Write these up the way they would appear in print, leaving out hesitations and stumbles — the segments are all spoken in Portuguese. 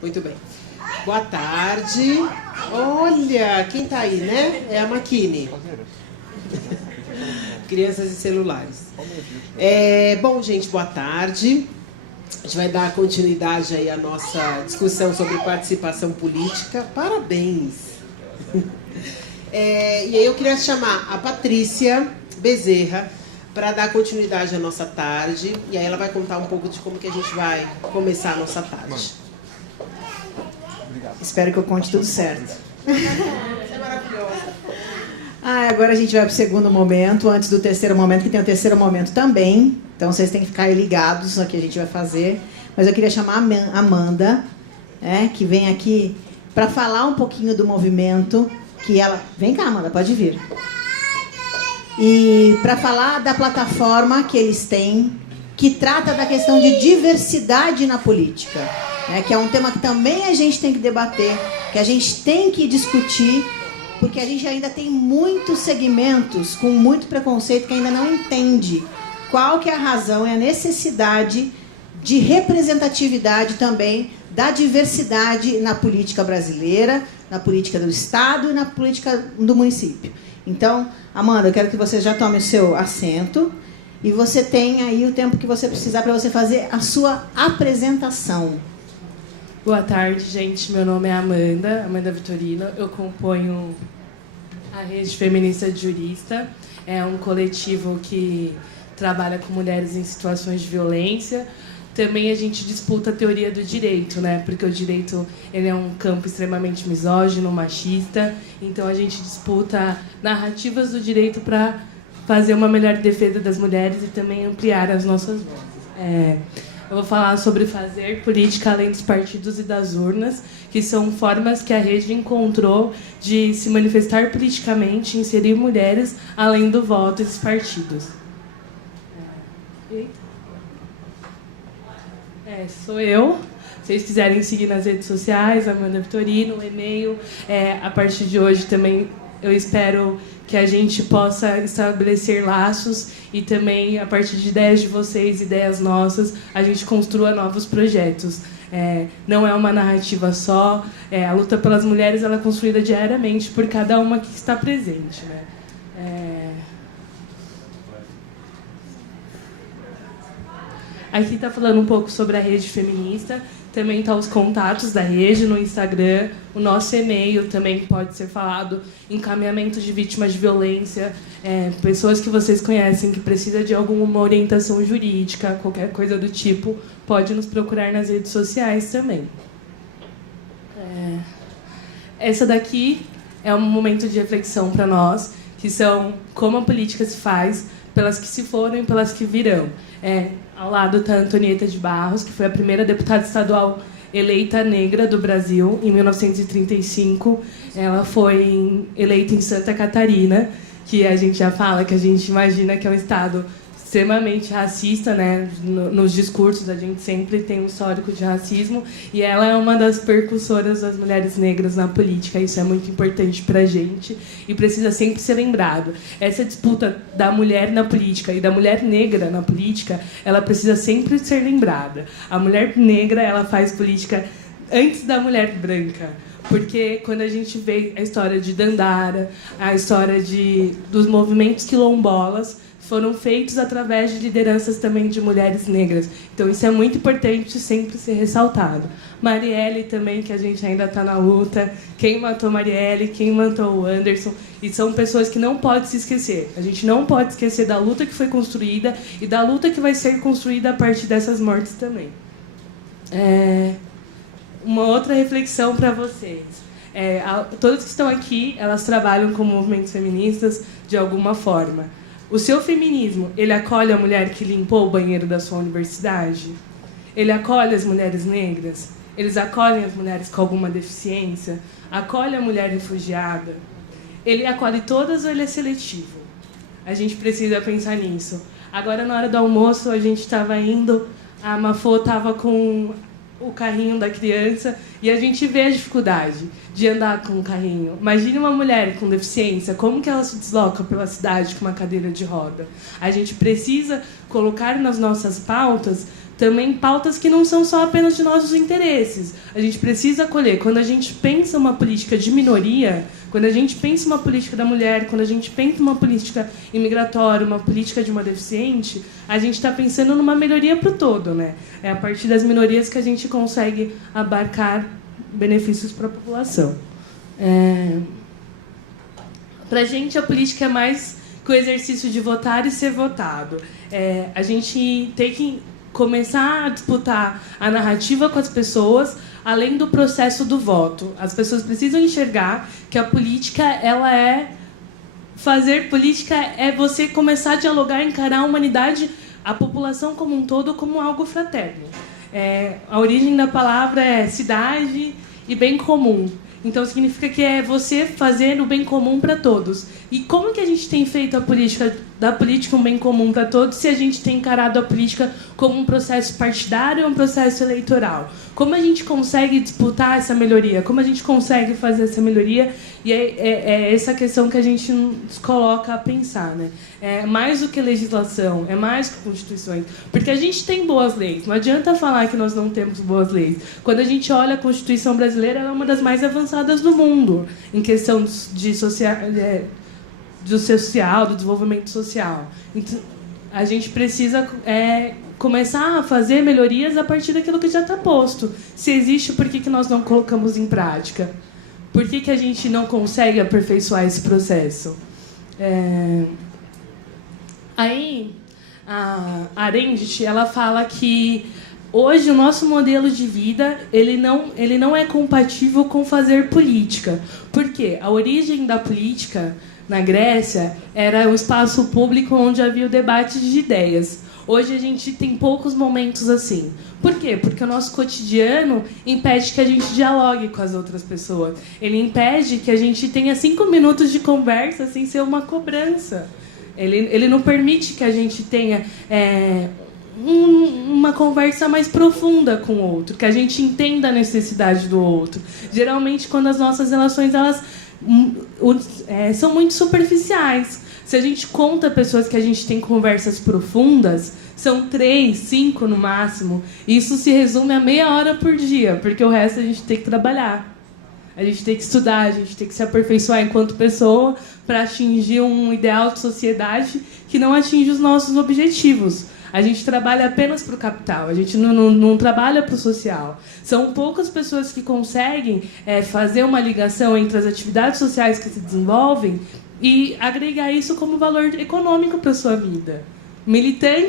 Muito bem. Boa tarde. Olha, quem está aí, né? É a Maquine. Crianças e celulares. Bom, gente, boa tarde. A gente vai dar continuidade aí à nossa discussão sobre participação política. Parabéns! E aí eu queria chamar a Patrícia Bezerra para dar continuidade à nossa tarde. E aí ela vai contar um pouco de como que a gente vai começar a nossa tarde. Espero que eu conte tudo certo. Você é maravilhosa. Agora a gente vai para o segundo momento, antes do terceiro momento, que tem o terceiro momento também. Então vocês têm que ficar aí ligados no que a gente vai fazer. Mas eu queria chamar a Amanda, que vem aqui para falar um pouquinho do movimento que ela... Vem cá, Amanda, pode vir. E para falar da plataforma que eles têm, que trata da questão de diversidade na política, que é um tema que também a gente tem que debater, que a gente tem que discutir, porque a gente ainda tem muitos segmentos com muito preconceito que ainda não entende qual que é a razão e a necessidade de representatividade também da diversidade na política brasileira, na política do Estado e na política do município. Então, Amanda, eu quero que você já tome o seu assento e você tenha aí o tempo que você precisar para você fazer a sua apresentação. Boa tarde, gente. Meu nome é Amanda Vitorino. Eu componho a Rede Feminista de Jurista. É um coletivo que trabalha com mulheres em situações de violência. Também a gente disputa a teoria do direito, porque o direito ele é um campo extremamente misógino, machista. Então a gente disputa narrativas do direito para fazer uma melhor defesa das mulheres e também ampliar as nossas vozes. Eu vou falar sobre fazer política além dos partidos e das urnas, que são formas que a rede encontrou de se manifestar politicamente, inserir mulheres além do voto e dos partidos. Sou eu. Se vocês quiserem seguir nas redes sociais, Amanda Vitorino, o e-mail. A partir de hoje também eu espero que a gente possa estabelecer laços e também, a partir de ideias de vocês, ideias nossas, a gente construa novos projetos. Não é uma narrativa só. A luta pelas mulheres ela é construída diariamente por cada uma que está presente. Aqui está falando um pouco sobre a rede feminista. Também estão os contatos da rede no Instagram. O nosso e-mail também pode ser falado. Encaminhamento de vítimas de violência. Pessoas que vocês conhecem que precisam de alguma orientação jurídica, qualquer coisa do tipo, pode nos procurar nas redes sociais também. Essa daqui é um momento de reflexão para nós, que são como a política se faz pelas que se foram e pelas que virão. Ao lado está a Antonieta de Barros, que foi a primeira deputada estadual eleita negra do Brasil, em 1935. Ela foi eleita em Santa Catarina, que a gente já fala, que a gente imagina que é um estado extremamente racista, nos discursos a gente sempre tem um histórico de racismo, e ela é uma das percussoras das mulheres negras na política. Isso é muito importante para a gente e precisa sempre ser lembrado. Essa disputa da mulher na política e da mulher negra na política, ela precisa sempre ser lembrada. A mulher negra ela faz política antes da mulher branca. Porque quando a gente vê a história de Dandara, a história dos movimentos quilombolas, foram feitos através de lideranças também de mulheres negras. Então, isso é muito importante sempre ser ressaltado. Marielle também, que a gente ainda está na luta. Quem matou Marielle, quem matou o Anderson. E são pessoas que não pode se esquecer. A gente não pode esquecer da luta que foi construída e da luta que vai ser construída a partir dessas mortes também. Uma outra reflexão para vocês. Todas que estão aqui, elas trabalham com movimentos feministas de alguma forma. O seu feminismo, ele acolhe a mulher que limpou o banheiro da sua universidade? Ele acolhe as mulheres negras? Eles acolhem as mulheres com alguma deficiência? Acolhe a mulher refugiada? Ele acolhe todas ou ele é seletivo? A gente precisa pensar nisso. Agora, na hora do almoço, a gente estava indo, a Mafô estava com o carrinho da criança e a gente vê a dificuldade de andar com o carrinho. Imagine uma mulher com deficiência, como que ela se desloca pela cidade com uma cadeira de roda? A gente precisa colocar nas nossas pautas também pautas que não são só apenas de nossos interesses. A gente precisa acolher. Quando a gente pensa uma política de minoria, quando a gente pensa uma política da mulher, quando a gente pensa uma política imigratória, uma política de uma deficiente, a gente está pensando numa melhoria para o todo, né? É a partir das minorias que a gente consegue abarcar benefícios para a população. Para a gente, a política é mais que o exercício de votar e ser votado. A gente tem que começar a disputar a narrativa com as pessoas, além do processo do voto. As pessoas precisam enxergar que a política, ela é... Fazer política é você começar a dialogar, encarar a humanidade, a população como um todo, como algo fraterno. A origem da palavra é cidade e bem comum. Então, significa que é você fazer o bem comum para todos. E como que a gente tem feito a política, da política um bem comum para todos, se a gente tem encarado a política como um processo partidário ou um processo eleitoral? Como a gente consegue disputar essa melhoria? Como a gente consegue fazer essa melhoria? E é essa questão que a gente nos coloca a pensar, né? É mais do que legislação, é mais que constituições. Porque a gente tem boas leis. Não adianta falar que nós não temos boas leis. Quando a gente olha a Constituição brasileira, ela é uma das mais avançadas do mundo em questão de do social, do desenvolvimento social. Então, a gente precisa começar a fazer melhorias a partir daquilo que já está posto. Se existe, por que nós não colocamos em prática? Por que a gente não consegue aperfeiçoar esse processo? Aí, a Arendt, ela fala que hoje o nosso modelo de vida ele não é compatível com fazer política. Por quê? A origem da política na Grécia era o espaço público onde havia o debate de ideias. Hoje a gente tem poucos momentos assim. Por quê? Porque o nosso cotidiano impede que a gente dialogue com as outras pessoas. Ele impede que a gente tenha 5 minutos de conversa sem ser uma cobrança. Ele não permite que a gente tenha uma conversa mais profunda com o outro, que a gente entenda a necessidade do outro. Geralmente, quando as nossas relações elas são muito superficiais. Se a gente conta pessoas que a gente tem conversas profundas, são 3, 5 no máximo. Isso se resume a meia hora por dia, porque o resto a gente tem que trabalhar. A gente tem que estudar, a gente tem que se aperfeiçoar enquanto pessoa para atingir um ideal de sociedade que não atinge os nossos objetivos. A gente trabalha apenas para o capital, a gente não trabalha para o social. São poucas pessoas que conseguem fazer uma ligação entre as atividades sociais que se desenvolvem e agregar isso como valor econômico para a sua vida.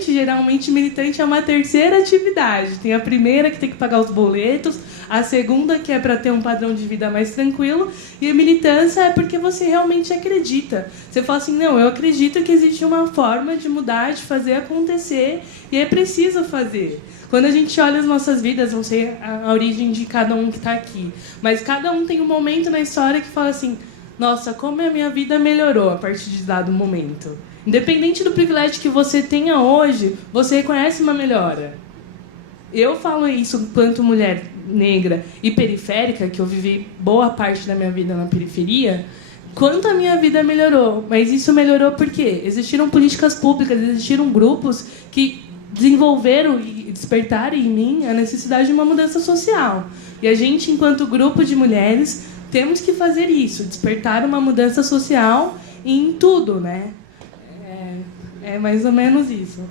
Geralmente militante é uma terceira atividade. Tem a primeira que tem que pagar os boletos, a segunda que é para ter um padrão de vida mais tranquilo, e a militância é porque você realmente acredita. Você fala assim, não, eu acredito que existe uma forma de mudar, de fazer acontecer, e é preciso fazer. Quando a gente olha as nossas vidas, não sei a origem de cada um que está aqui, mas cada um tem um momento na história que fala assim, nossa, como a minha vida melhorou a partir de dado momento. Independente do privilégio que você tenha hoje, você reconhece uma melhora. Eu falo isso enquanto mulher negra e periférica, que eu vivi boa parte da minha vida na periferia, quanto a minha vida melhorou. Mas isso melhorou porque existiram políticas públicas, existiram grupos que desenvolveram e despertaram em mim a necessidade de uma mudança social. E a gente, enquanto grupo de mulheres, temos que fazer isso, despertar uma mudança social em tudo, né? É mais ou menos isso.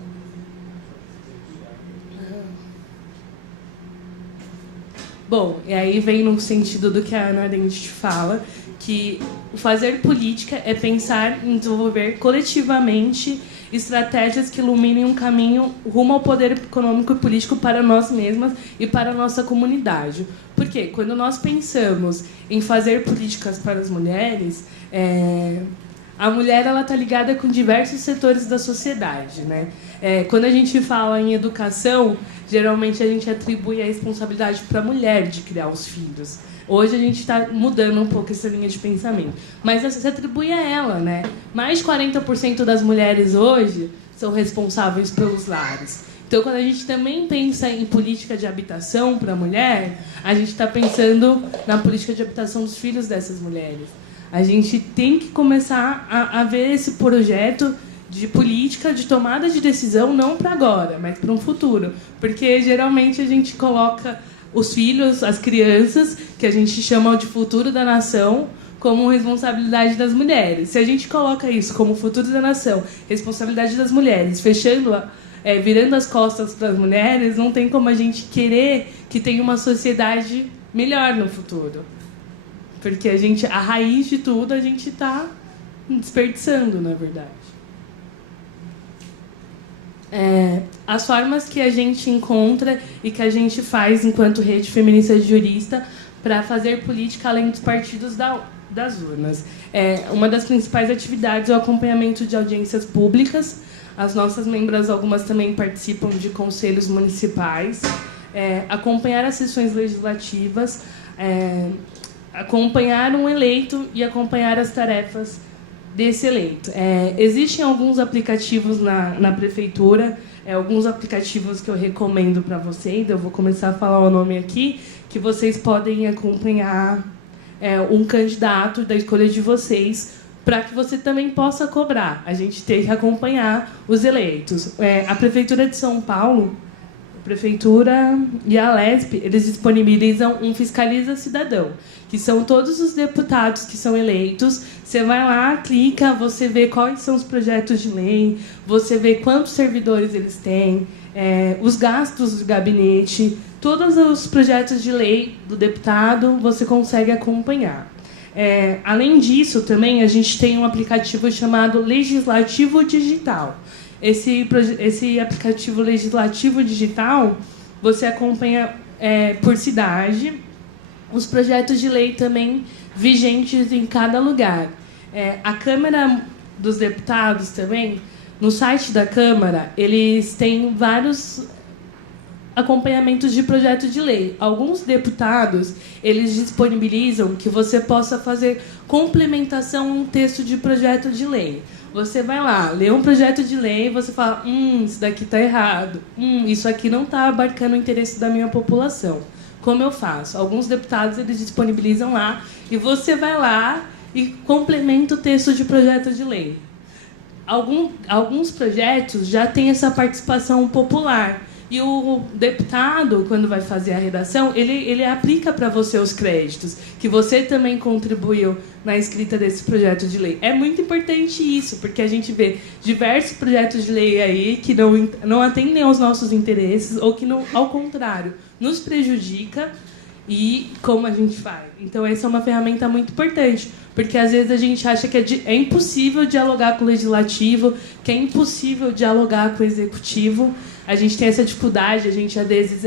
Bom, e aí vem no sentido do que a Ana Arendt fala, que fazer política é pensar em desenvolver coletivamente estratégias que iluminem um caminho rumo ao poder econômico e político para nós mesmas e para a nossa comunidade. Porque quando nós pensamos em fazer políticas para as mulheres, a mulher está ligada com diversos setores da sociedade, né? Quando a gente fala em educação, geralmente a gente atribui a responsabilidade para a mulher de criar os filhos. Hoje a gente está mudando um pouco essa linha de pensamento. Mas se atribui a ela, né? Mais de 40% das mulheres hoje são responsáveis pelos lares. Então, quando a gente também pensa em política de habitação para a mulher, a gente está pensando na política de habitação dos filhos dessas mulheres. A gente tem que começar a ver esse projeto de política, de tomada de decisão, não para agora, mas para um futuro. Porque, geralmente, a gente coloca os filhos, as crianças, que a gente chama de futuro da nação, como responsabilidade das mulheres. Se a gente coloca isso como futuro da nação, responsabilidade das mulheres, virando as costas para as mulheres, não tem como a gente querer que tenha uma sociedade melhor no futuro. Porque a raiz de tudo, a gente está desperdiçando, na verdade. As formas que a gente encontra e que a gente faz enquanto rede feminista jurista para fazer política além dos partidos das urnas. Uma das principais atividades é o acompanhamento de audiências públicas. As nossas membras, algumas também participam de conselhos municipais, acompanhar as sessões legislativas, acompanhar um eleito e acompanhar as tarefas desse eleito. Existem alguns aplicativos na prefeitura, alguns aplicativos que eu recomendo para vocês, eu vou começar a falar o nome aqui, que vocês podem acompanhar um candidato da escolha de vocês, para que você também possa cobrar. A gente tem que acompanhar os eleitos. A Prefeitura de São Paulo, a Prefeitura e a Lesp, eles disponibilizam um Fiscaliza Cidadão, que são todos os deputados que são eleitos. Você vai lá, clica, você vê quais são os projetos de lei, você vê quantos servidores eles têm, os gastos do gabinete, todos os projetos de lei do deputado, você consegue acompanhar. Além disso, também, a gente tem um aplicativo chamado Legislativo Digital. Esse aplicativo Legislativo Digital, você acompanha por cidade os projetos de lei também vigentes em cada lugar. A Câmara dos Deputados também, no site da Câmara, eles têm vários acompanhamentos de projetos de lei. Alguns deputados, eles disponibilizam que você possa fazer complementação a um texto de projeto de lei. Você vai lá, lê um projeto de lei e você fala, isso daqui está errado, isso aqui não está abarcando o interesse da minha população. Como eu faço? Alguns deputados, eles disponibilizam lá e você vai lá e complementa o texto de projeto de lei. Alguns projetos já têm essa participação popular. E o deputado, quando vai fazer a redação, ele aplica para você os créditos, que você também contribuiu na escrita desse projeto de lei. É muito importante isso, porque a gente vê diversos projetos de lei aí que não atendem aos nossos interesses ou que, ao contrário, nos prejudica. E como a gente faz? Então, essa é uma ferramenta muito importante, porque às vezes a gente acha que é impossível dialogar com o legislativo, que é impossível dialogar com o executivo. A gente tem essa dificuldade, a gente às vezes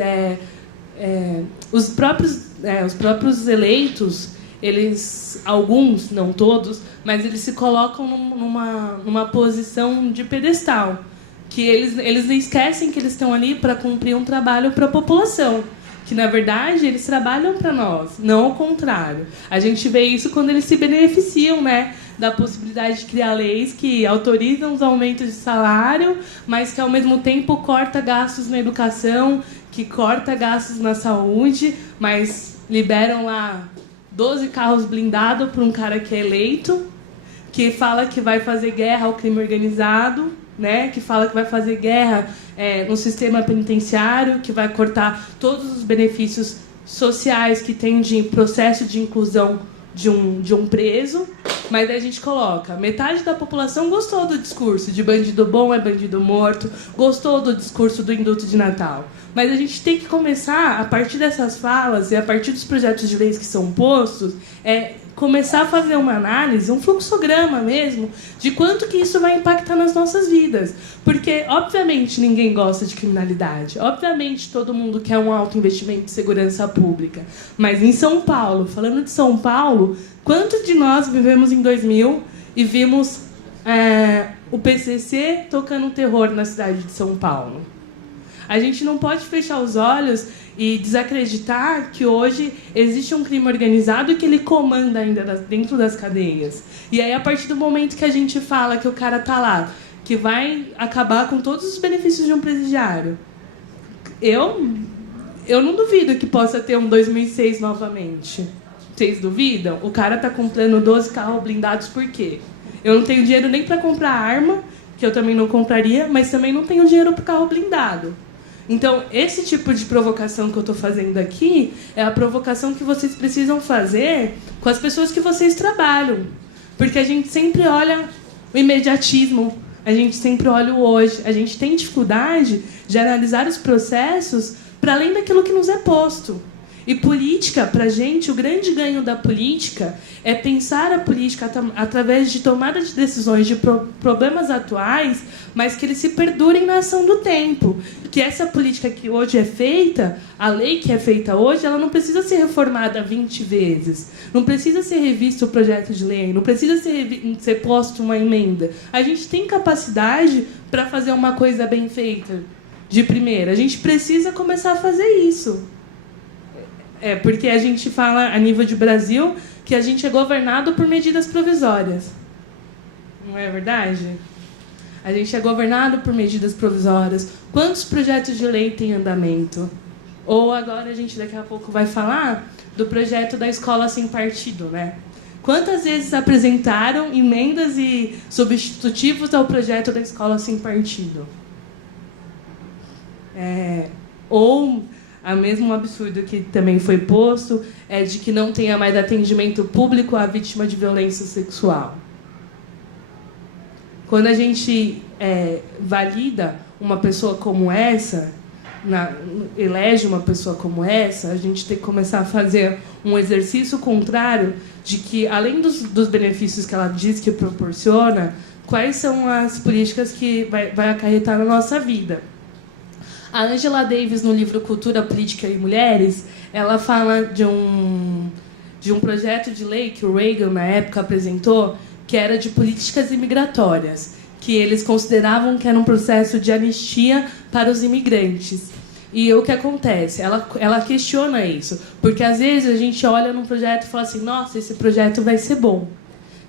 os próprios eleitos, alguns, não todos, mas eles se colocam numa posição de pedestal, que eles esquecem que eles estão ali para cumprir um trabalho para a população. Que, na verdade, eles trabalham para nós, não ao contrário. A gente vê isso quando eles se beneficiam, da possibilidade de criar leis que autorizam os aumentos de salário, mas que, ao mesmo tempo, corta gastos na educação, que corta gastos na saúde, mas liberam lá 12 carros blindados para um cara que é eleito, que fala que vai fazer guerra ao crime organizado, que fala que vai fazer guerra no sistema penitenciário, que vai cortar todos os benefícios sociais que tem de processo de inclusão de um preso. Mas aí a gente coloca, metade da população gostou do discurso de bandido bom é bandido morto, gostou do discurso do indulto de Natal. Mas a gente tem que começar, a partir dessas falas e a partir dos projetos de leis que são postos, começar a fazer uma análise, um fluxograma mesmo, de quanto que isso vai impactar nas nossas vidas. Porque, obviamente, ninguém gosta de criminalidade. Obviamente, todo mundo quer um alto investimento de segurança pública. Mas em São Paulo, falando de São Paulo, quantos de nós vivemos em 2000 e vimos o PCC tocando terror na cidade de São Paulo? A gente não pode fechar os olhos e desacreditar que hoje existe um crime organizado e que ele comanda ainda dentro das cadeias. E aí, a partir do momento que a gente fala que o cara está lá, que vai acabar com todos os benefícios de um presidiário, eu não duvido que possa ter um 2006 novamente. Vocês duvidam? O cara está comprando 12 carros blindados por quê? Eu não tenho dinheiro nem para comprar arma, que eu também não compraria, mas também não tenho dinheiro para o carro blindado. Então, esse tipo de provocação que eu estou fazendo aqui é a provocação que vocês precisam fazer com as pessoas que vocês trabalham. Porque a gente sempre olha o imediatismo, a gente sempre olha o hoje, a gente tem dificuldade de analisar os processos para além daquilo que nos é posto. E política, para a gente, o grande ganho da política é pensar a política através de tomada de decisões de problemas atuais, mas que eles se perdurem na ação do tempo. Que essa política que hoje é feita, a lei que é feita hoje, ela não precisa ser reformada 20 vezes. Não precisa ser revisto o projeto de lei, não precisa ser posto uma emenda. A gente tem capacidade para fazer uma coisa bem feita de primeira. A gente precisa começar a fazer isso. Porque a gente fala, a nível de Brasil, que a gente é governado por medidas provisórias. Não é verdade? A gente é governado por medidas provisórias. Quantos projetos de lei tem em andamento? Ou agora a gente daqui a pouco vai falar do projeto da escola sem partido, né? Quantas vezes apresentaram emendas e substitutivos ao projeto da escola sem partido? Ou... O mesmo absurdo que também foi posto é de que não tenha mais atendimento público à vítima de violência sexual. Quando a gente valida uma pessoa como essa, elege uma pessoa como essa, a gente tem que começar a fazer um exercício contrário de que, além dos benefícios que ela diz que proporciona, quais são as políticas que vai acarretar na nossa vida. A Angela Davis, no livro Cultura, Política e Mulheres, ela fala de um projeto de lei que o Reagan, na época, apresentou, que era de políticas imigratórias, que eles consideravam que era um processo de anistia para os imigrantes. E o que acontece? Ela questiona isso, porque às vezes a gente olha num projeto e fala assim, nossa, esse projeto vai ser bom.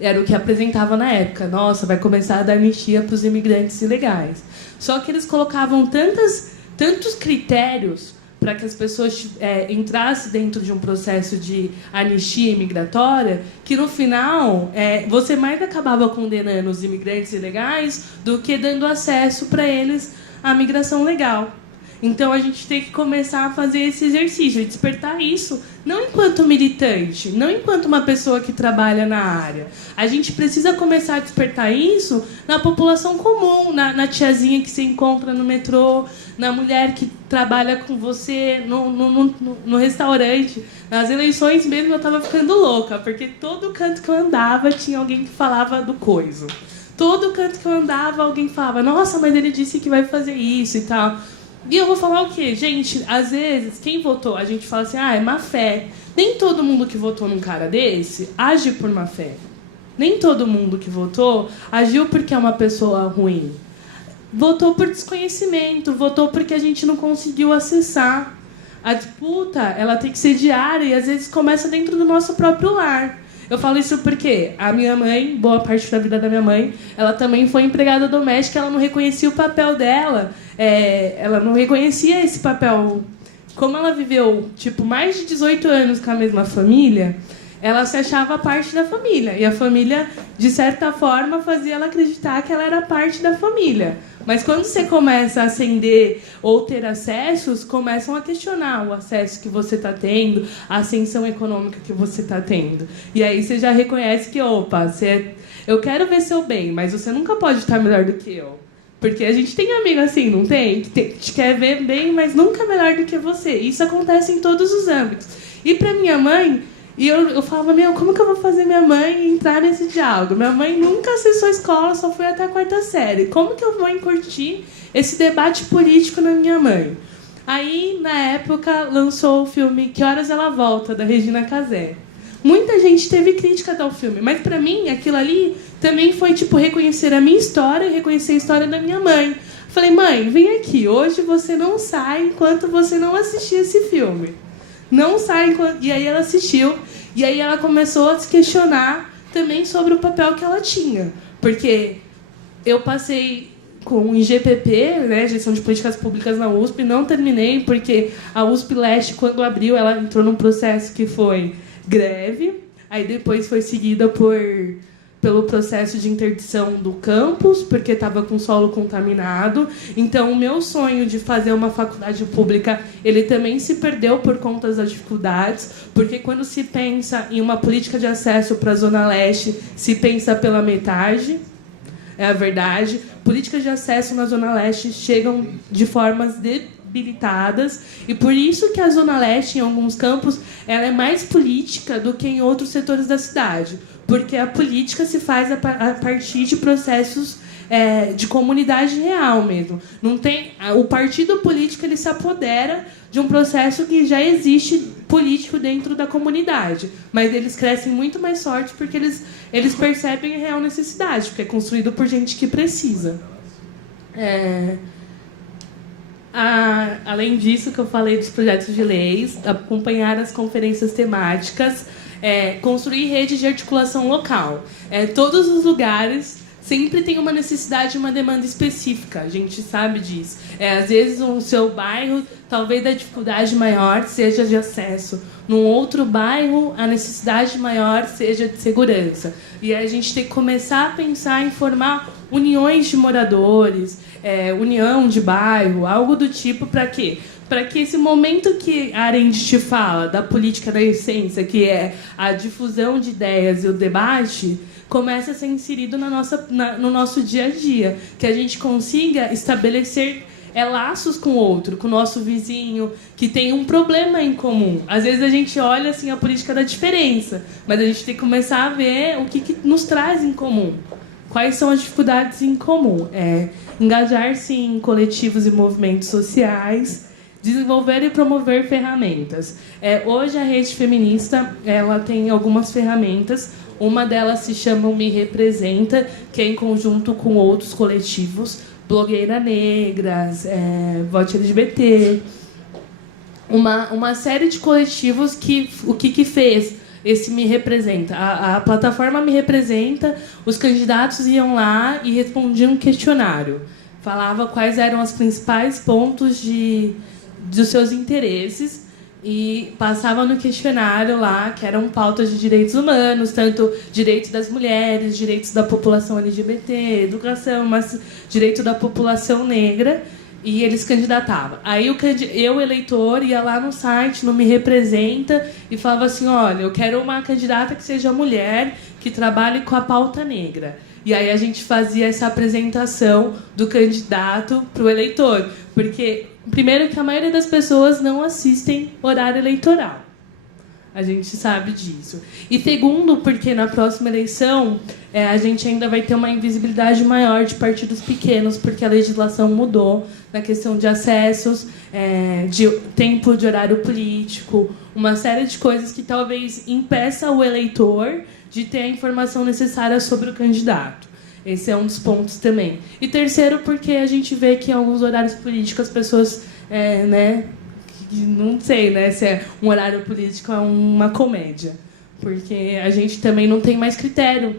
Era o que apresentava na época. Nossa, vai começar a dar anistia para os imigrantes ilegais. Só que eles colocavam tantos critérios para que as pessoas entrassem dentro de um processo de anistia imigratória, que no final você mais acabava condenando os imigrantes ilegais do que dando acesso para eles à migração legal. Então a gente tem que começar a fazer esse exercício, despertar isso, não enquanto militante, não enquanto uma pessoa que trabalha na área. A gente precisa começar a despertar isso na população comum, na tiazinha que se encontra no metrô, na mulher que trabalha com você no restaurante. Nas eleições mesmo eu estava ficando louca, porque todo canto que eu andava tinha alguém que falava do coiso. Todo canto que eu andava alguém falava, nossa, mas ele disse que vai fazer isso e tal. E eu vou falar o quê? Gente, às vezes, quem votou, a gente fala assim, é má fé. Nem todo mundo que votou num cara desse age por má fé. Nem todo mundo que votou agiu porque é uma pessoa ruim. Votou por desconhecimento, votou porque a gente não conseguiu acessar. A disputa, ela tem que ser diária e às vezes começa dentro do nosso próprio lar. Eu falo isso porque a minha mãe, boa parte da vida da minha mãe, ela também foi empregada doméstica, ela não reconhecia o papel dela, ela não reconhecia esse papel. Como ela viveu, mais de 18 anos com a mesma família, ela se achava parte da família. E a família, de certa forma, fazia ela acreditar que ela era parte da família. Mas quando você começa a ascender ou ter acessos, começam a questionar o acesso que você está tendo, a ascensão econômica que você está tendo. E aí você já reconhece que, opa, eu quero ver seu bem, mas você nunca pode estar melhor do que eu. Porque a gente tem amigo assim, não tem? Que te quer ver bem, mas nunca melhor do que você. Isso acontece em todos os âmbitos. E para minha mãe... E eu falava, como que eu vou fazer minha mãe entrar nesse diálogo? Minha mãe nunca acessou a escola, só foi até a 4ª série. Como que eu vou incurtir esse debate político na minha mãe? Aí, na época, lançou o filme Que Horas Ela Volta, da Regina Casé. Muita gente teve crítica ao filme, mas pra mim, aquilo ali também foi, reconhecer a minha história e reconhecer a história da minha mãe. Falei, mãe, vem aqui, hoje você não sai enquanto você não assistir esse filme. Não sai enquanto... E aí ela assistiu, e aí ela começou a se questionar também sobre o papel que ela tinha. Porque eu passei com IGPP, né, Gestão de Políticas Públicas na USP, não terminei, porque a USP Leste, quando abriu, ela entrou num processo que foi greve, aí depois foi seguida por pelo processo de interdição do campus, porque estava com solo contaminado. Então, o meu sonho de fazer uma faculdade pública, ele também se perdeu por conta das dificuldades, porque quando se pensa em uma política de acesso para a Zona Leste, se pensa pela metade, é a verdade. Políticas de acesso na Zona Leste chegam de formas debilitadas, e por isso que a Zona Leste, em alguns campos, ela é mais política do que em outros setores da cidade, porque a política se faz a partir de processos de comunidade real mesmo. Não tem, o partido político, ele se apodera de um processo que já existe político dentro da comunidade, mas eles crescem muito mais forte porque eles percebem a real necessidade, porque é construído por gente que precisa. Além disso, que eu falei dos projetos de leis, acompanhar as conferências temáticas, construir redes de articulação local. Todos os lugares sempre tem uma necessidade e uma demanda específica, a gente sabe disso. Às vezes, o seu bairro, talvez a dificuldade maior seja de acesso. Num outro bairro, a necessidade maior seja de segurança. E a gente tem que começar a pensar em formar uniões de moradores, união de bairro, algo do tipo, para quê? Para que esse momento que a Arendt te fala, da política da essência, que é a difusão de ideias e o debate, comece a ser inserido no nosso dia a dia, que a gente consiga estabelecer laços com o outro, com o nosso vizinho, que tem um problema em comum. Às vezes a gente olha assim, a política da diferença, mas a gente tem que começar a ver o que nos traz em comum. Quais são as dificuldades em comum? Engajar-se em coletivos e movimentos sociais, desenvolver e promover ferramentas. Hoje a rede feminista ela tem algumas ferramentas. Uma delas se chama o Me Representa, que é em conjunto com outros coletivos, Blogueira Negras, Vote LGBT, uma série de coletivos que o que fez esse Me Representa. A plataforma Me Representa, os candidatos iam lá e respondiam um questionário. Falava quais eram os principais pontos dos seus interesses e passava no questionário lá, que eram pautas de direitos humanos, tanto direitos das mulheres, direitos da população LGBT, educação, mas direito da população negra, e eles candidatavam. Aí eu, eleitor, ia lá no site, no Me Representa, e falava assim, olha, eu quero uma candidata que seja mulher, que trabalhe com a pauta negra. E aí a gente fazia essa apresentação do candidato para o eleitor. Porque, primeiro, que a maioria das pessoas não assistem horário eleitoral. A gente sabe disso. E segundo, porque na próxima eleição a gente ainda vai ter uma invisibilidade maior de partidos pequenos, porque a legislação mudou na questão de acessos, de tempo de horário político, uma série de coisas que talvez impeça o eleitor de ter a informação necessária sobre o candidato. Esse é um dos pontos também. E terceiro, porque a gente vê que em alguns horários políticos as pessoas, não sei, né, se é um horário político é uma comédia, porque a gente também não tem mais critério.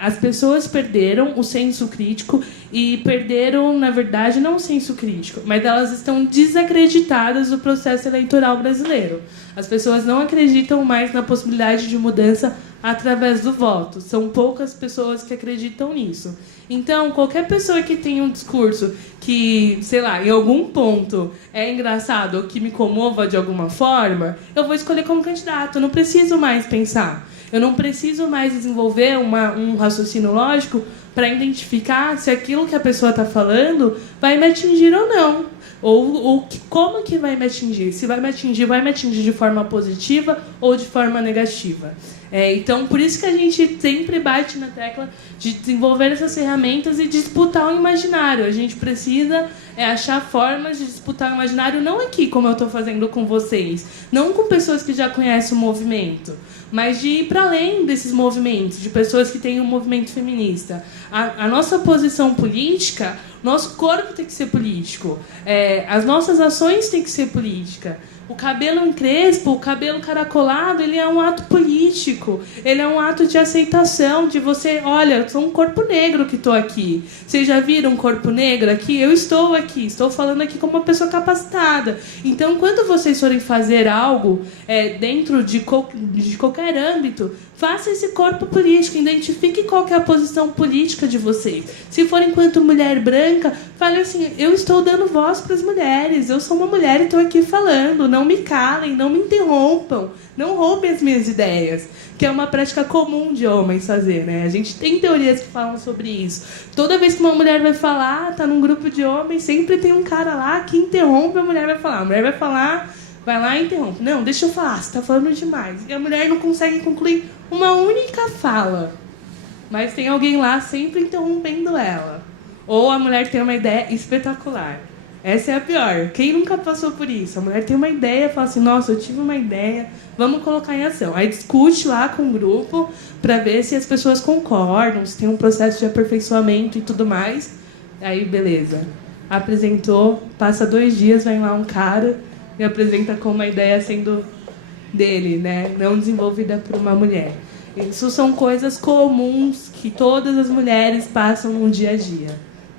As pessoas perderam o senso crítico e perderam, na verdade, não o senso crítico, mas elas estão desacreditadas do processo eleitoral brasileiro. As pessoas não acreditam mais na possibilidade de mudança através do voto. São poucas pessoas que acreditam nisso. Então, qualquer pessoa que tenha um discurso que, sei lá, em algum ponto é engraçado ou que me comova de alguma forma, eu vou escolher como candidato. Eu não preciso mais pensar. Eu não preciso mais desenvolver um raciocínio lógico para identificar se aquilo que a pessoa está falando vai me atingir ou não. Ou como que vai me atingir. Se vai me atingir de forma positiva ou de forma negativa. Então, por isso que a gente sempre bate na tecla de desenvolver essas ferramentas e disputar o imaginário. A gente precisa achar formas de disputar o imaginário, não aqui, como eu estou fazendo com vocês, não com pessoas que já conhecem o movimento, mas de ir para além desses movimentos, de pessoas que têm um movimento feminista. A nossa posição política, nosso corpo tem que ser político, as nossas ações têm que ser política, O cabelo em crespo, o cabelo caracolado, ele é um ato político. Ele é um ato de aceitação, de você... Olha, eu sou um corpo negro que estou aqui. Vocês já viram um corpo negro aqui? Eu estou aqui. Estou falando aqui como uma pessoa capacitada. Então, quando vocês forem fazer algo dentro de qualquer âmbito, faça esse corpo político. Identifique qual que é a posição política de vocês. Se for enquanto mulher branca, fale assim, eu estou dando voz para as mulheres. Eu sou uma mulher e estou aqui falando. Não me calem, não me interrompam, não roubem as minhas ideias, que é uma prática comum de homens fazer, né? A gente tem teorias que falam sobre isso. Toda vez que uma mulher vai falar, tá num grupo de homens, sempre tem um cara lá que interrompe, a mulher vai falar. A mulher vai falar, vai lá e interrompe. Não, deixa eu falar, você tá falando demais. E a mulher não consegue concluir uma única fala. Mas tem alguém lá sempre interrompendo ela. Ou a mulher tem uma ideia espetacular. Essa é a pior. Quem nunca passou por isso? A mulher tem uma ideia, fala assim, nossa, eu tive uma ideia, vamos colocar em ação. Aí discute lá com o grupo para ver se as pessoas concordam, se tem um processo de aperfeiçoamento e tudo mais. Aí, beleza. Apresentou, passa 2 dias, vem lá um cara e apresenta com uma ideia sendo dele, né? Não desenvolvida por uma mulher. Isso são coisas comuns que todas as mulheres passam no dia a dia.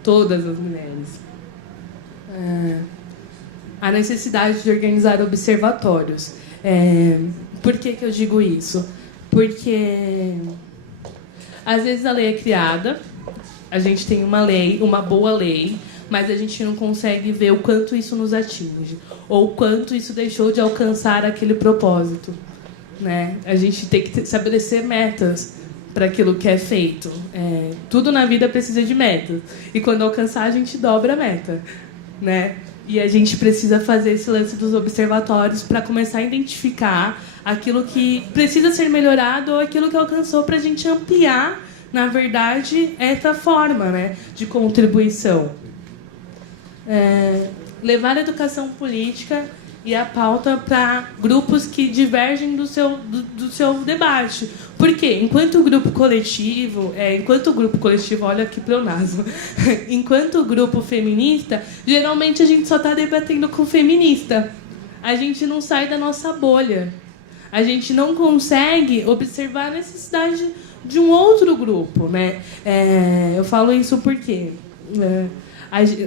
Todas as mulheres. A necessidade de organizar observatórios. Por que eu digo isso? Porque às vezes a lei é criada, a gente tem uma lei, uma boa lei, mas a gente não consegue ver o quanto isso nos atinge, ou o quanto isso deixou de alcançar aquele propósito, né? A gente tem que estabelecer metas para aquilo que é feito. Tudo na vida precisa de metas, e quando alcançar a gente dobra a meta, né? E a gente precisa fazer esse lance dos observatórios para começar a identificar aquilo que precisa ser melhorado ou aquilo que alcançou, para a gente ampliar, na verdade, essa forma, né, de contribuição. Levar a educação política e a pauta para grupos que divergem do seu debate. Por quê? Enquanto grupo coletivo, olha que pleonasmo, enquanto grupo feminista, geralmente a gente só está debatendo com feminista. A gente não sai da nossa bolha. A gente não consegue observar a necessidade de um outro grupo, né? Eu falo isso porque...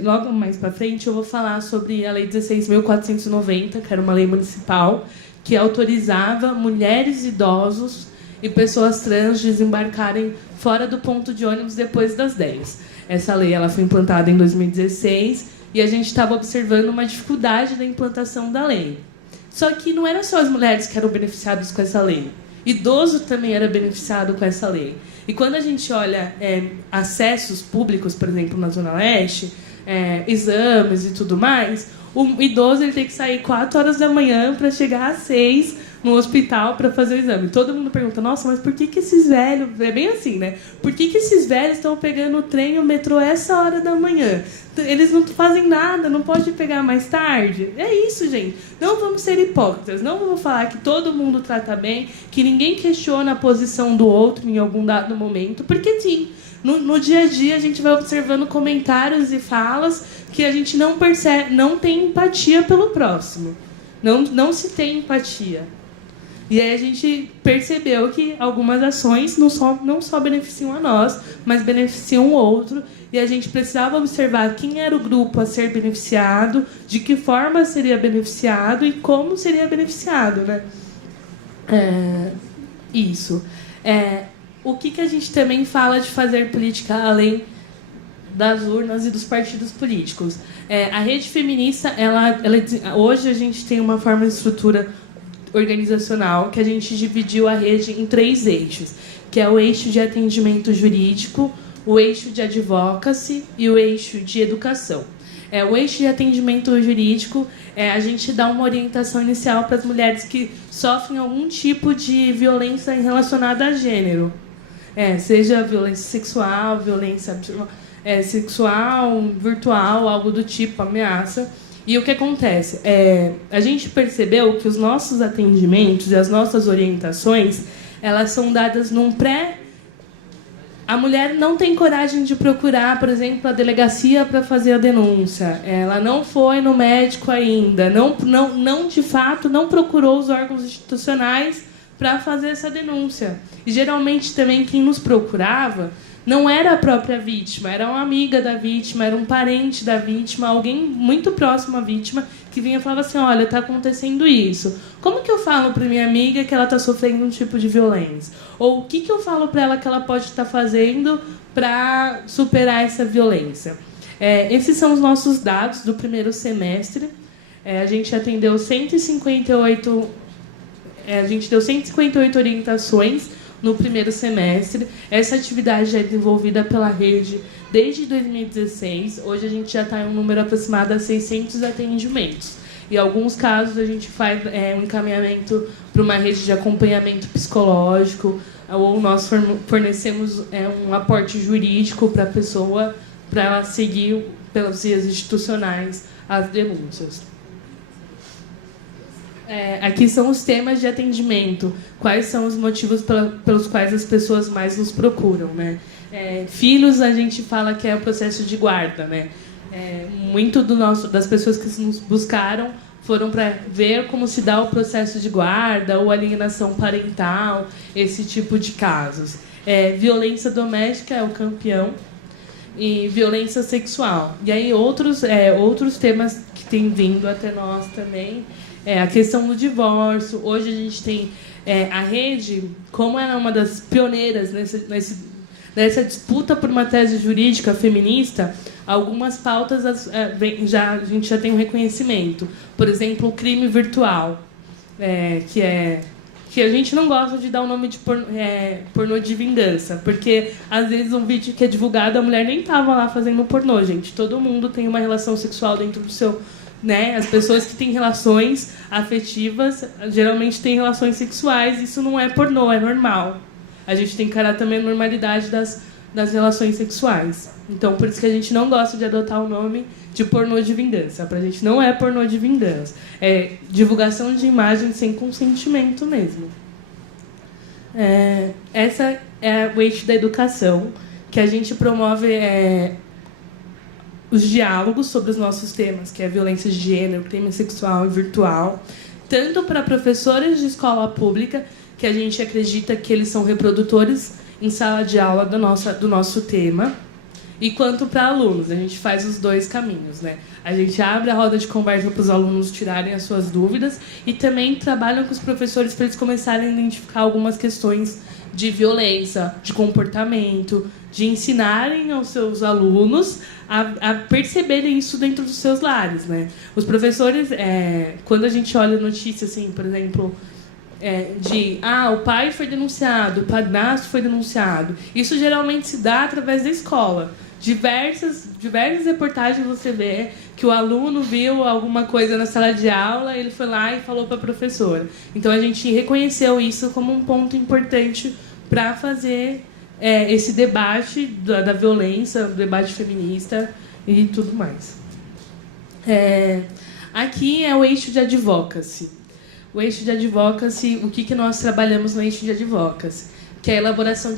logo mais para frente eu vou falar sobre a Lei 16.490, que era uma lei municipal que autorizava mulheres, idosos e pessoas trans desembarcarem fora do ponto de ônibus depois das 10. Essa lei ela foi implantada em 2016 e a gente estava observando uma dificuldade da implantação da lei. Só que não era só as mulheres que eram beneficiadas com essa lei. Idoso também era beneficiado com essa lei. E quando a gente olha acessos públicos, por exemplo, na Zona Leste, exames e tudo mais, o idoso ele tem que sair 4 horas da manhã para chegar às 6 no hospital para fazer o exame. Todo mundo pergunta, nossa, mas por que esses velhos... É bem assim, né? Por que esses velhos estão pegando o trem e o metrô essa hora da manhã? Eles não fazem nada, não pode pegar mais tarde? É isso, gente. Não vamos ser hipócritas. Não vamos falar que todo mundo trata bem, que ninguém questiona a posição do outro em algum dado momento, porque sim, no dia a dia a gente vai observando comentários e falas que a gente não percebe, não tem empatia pelo próximo. Não se tem empatia. E aí a gente percebeu que algumas ações não só beneficiam a nós, mas beneficiam o outro. E a gente precisava observar quem era o grupo a ser beneficiado, de que forma seria beneficiado e como seria beneficiado, né? Isso. O que a gente também fala de fazer política além das urnas e dos partidos políticos? A rede feminista, hoje a gente tem uma forma de estrutura organizacional que a gente dividiu a rede em 3 eixos, que é o eixo de atendimento jurídico, o eixo de advocacy e o eixo de educação. O eixo de atendimento jurídico, a gente dá uma orientação inicial para as mulheres que sofrem algum tipo de violência relacionada a gênero, seja violência sexual, violência sexual, virtual, algo do tipo, ameaça. E o que acontece? A gente percebeu que os nossos atendimentos e as nossas orientações, elas são dadas num A mulher não tem coragem de procurar, por exemplo, a delegacia para fazer a denúncia. Ela não foi no médico ainda, não de fato não procurou os órgãos institucionais para fazer essa denúncia. E geralmente também quem nos procurava não era a própria vítima, era uma amiga da vítima, era um parente da vítima, alguém muito próximo à vítima que vinha e falava assim, olha, está acontecendo isso. Como que eu falo para minha amiga que ela está sofrendo um tipo de violência? Ou o que eu falo para ela que ela pode estar fazendo para superar essa violência? Esses são os nossos dados do primeiro semestre. A gente atendeu 158... a gente deu 158 orientações no primeiro semestre. Essa atividade já é desenvolvida pela rede desde 2016. Hoje a gente já está em um número aproximado a 600 atendimentos. Em alguns casos, a gente faz um encaminhamento para uma rede de acompanhamento psicológico, ou nós fornecemos um aporte jurídico para a pessoa, para ela seguir pelas vias institucionais as denúncias. Aqui são os temas de atendimento. Quais são os motivos pelos quais as pessoas mais nos procuram, né? Filhos, a gente fala que é o processo de guarda, né? Muito das pessoas que nos buscaram foram para ver como se dá o processo de guarda ou alienação parental, esse tipo de casos. Violência doméstica é o campeão, e violência sexual. E aí outros temas que têm vindo até nós também, a questão do divórcio. Hoje a gente tem a rede, como ela é uma das pioneiras nessa disputa por uma tese jurídica feminista, algumas pautas a gente já tem um reconhecimento. Por exemplo, o crime virtual, que a gente não gosta de dar o nome de pornô de vingança, porque às vezes um vídeo que é divulgado, a mulher nem estava lá fazendo pornô, gente. Todo mundo tem uma relação sexual dentro do seu... Né? As pessoas que têm relações afetivas geralmente têm relações sexuais. Isso não é pornô, é normal. A gente tem que encarar também a normalidade das relações sexuais. Então, por isso que a gente não gosta de adotar o nome de pornô de vingança. Pra gente não é pornô de vingança. É divulgação de imagem sem consentimento mesmo. Essa é o eixo da educação, que a gente promove os diálogos sobre os nossos temas, que é violência de gênero, crime sexual e virtual, tanto para professores de escola pública, que a gente acredita que eles são reprodutores em sala de aula do nosso tema, e quanto para alunos. A gente faz os dois caminhos, né? A gente abre a roda de conversa para os alunos tirarem as suas dúvidas e também trabalham com os professores para eles começarem a identificar algumas questões de violência, de comportamento, de ensinarem aos seus alunos a perceberem isso dentro dos seus lares, né? Os professores, quando a gente olha notícias, assim, por exemplo, o pai foi denunciado, o padrasto foi denunciado, isso geralmente se dá através da escola. Diversas reportagens você vê que o aluno viu alguma coisa na sala de aula, ele foi lá e falou para a professora. Então a gente reconheceu isso como um ponto importante para fazer esse debate da violência, o debate feminista e tudo mais. Aqui é o eixo de advocacy. O eixo de advocacy, o que nós trabalhamos no eixo de advocacy? Que é a elaboração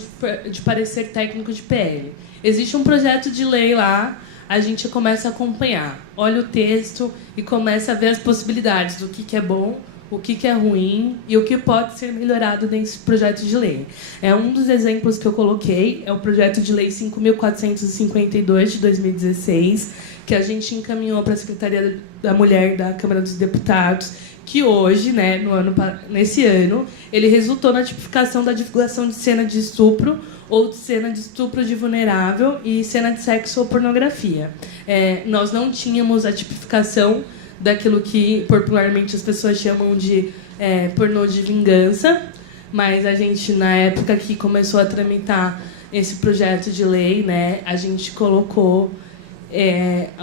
de parecer técnico de PL. Existe um projeto de lei lá, a gente começa a acompanhar, olha o texto e começa a ver as possibilidades do que é bom, o que é ruim e o que pode ser melhorado nesse projeto de lei. Um dos exemplos que eu coloquei é o projeto de lei 5.452 de 2016, que a gente encaminhou para a Secretaria da Mulher da Câmara dos Deputados, que hoje, né, nesse ano, ele resultou na tipificação da divulgação de cena de estupro ou de cena de estupro de vulnerável e cena de sexo ou pornografia. Nós não tínhamos a tipificação daquilo que popularmente as pessoas chamam de pornô de vingança, mas a gente, na época que começou a tramitar esse projeto de lei, né, a gente colocou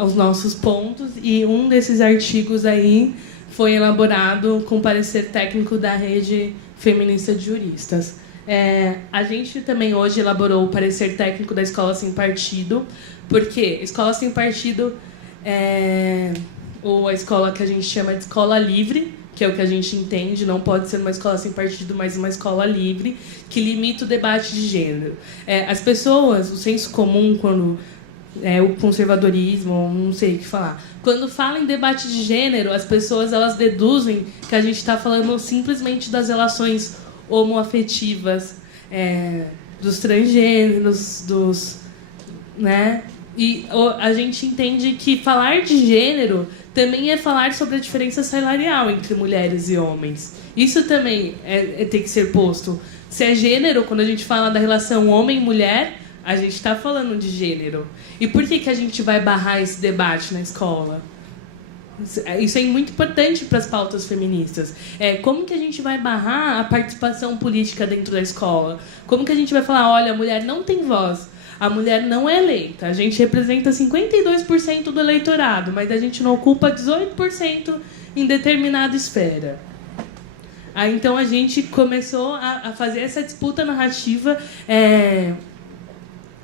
os nossos pontos, e um desses artigos aí foi elaborado com parecer técnico da Rede Feminista de Juristas. A gente também hoje elaborou o parecer técnico da Escola Sem Partido, porque Escola Sem Partido ou a escola que a gente chama de escola livre, que é o que a gente entende, não pode ser uma escola sem partido, mas uma escola livre, que limita o debate de gênero. As pessoas, o senso comum, quando o conservadorismo, não sei o que falar, quando fala em debate de gênero, as pessoas elas deduzem que a gente está falando simplesmente das relações homoafetivas, dos transgêneros, né? E a gente entende que falar de gênero também é falar sobre a diferença salarial entre mulheres e homens. Isso também tem que ser posto. Se é gênero, quando a gente fala da relação homem-mulher, a gente está falando de gênero. E por que a gente vai barrar esse debate na escola? Isso é muito importante para as pautas feministas. Como que a gente vai barrar a participação política dentro da escola? Como que a gente vai falar, olha, a mulher não tem voz, a mulher não é eleita, a gente representa 52% do eleitorado, mas a gente não ocupa 18% em determinada esfera. Aí, então, a gente começou a fazer essa disputa narrativa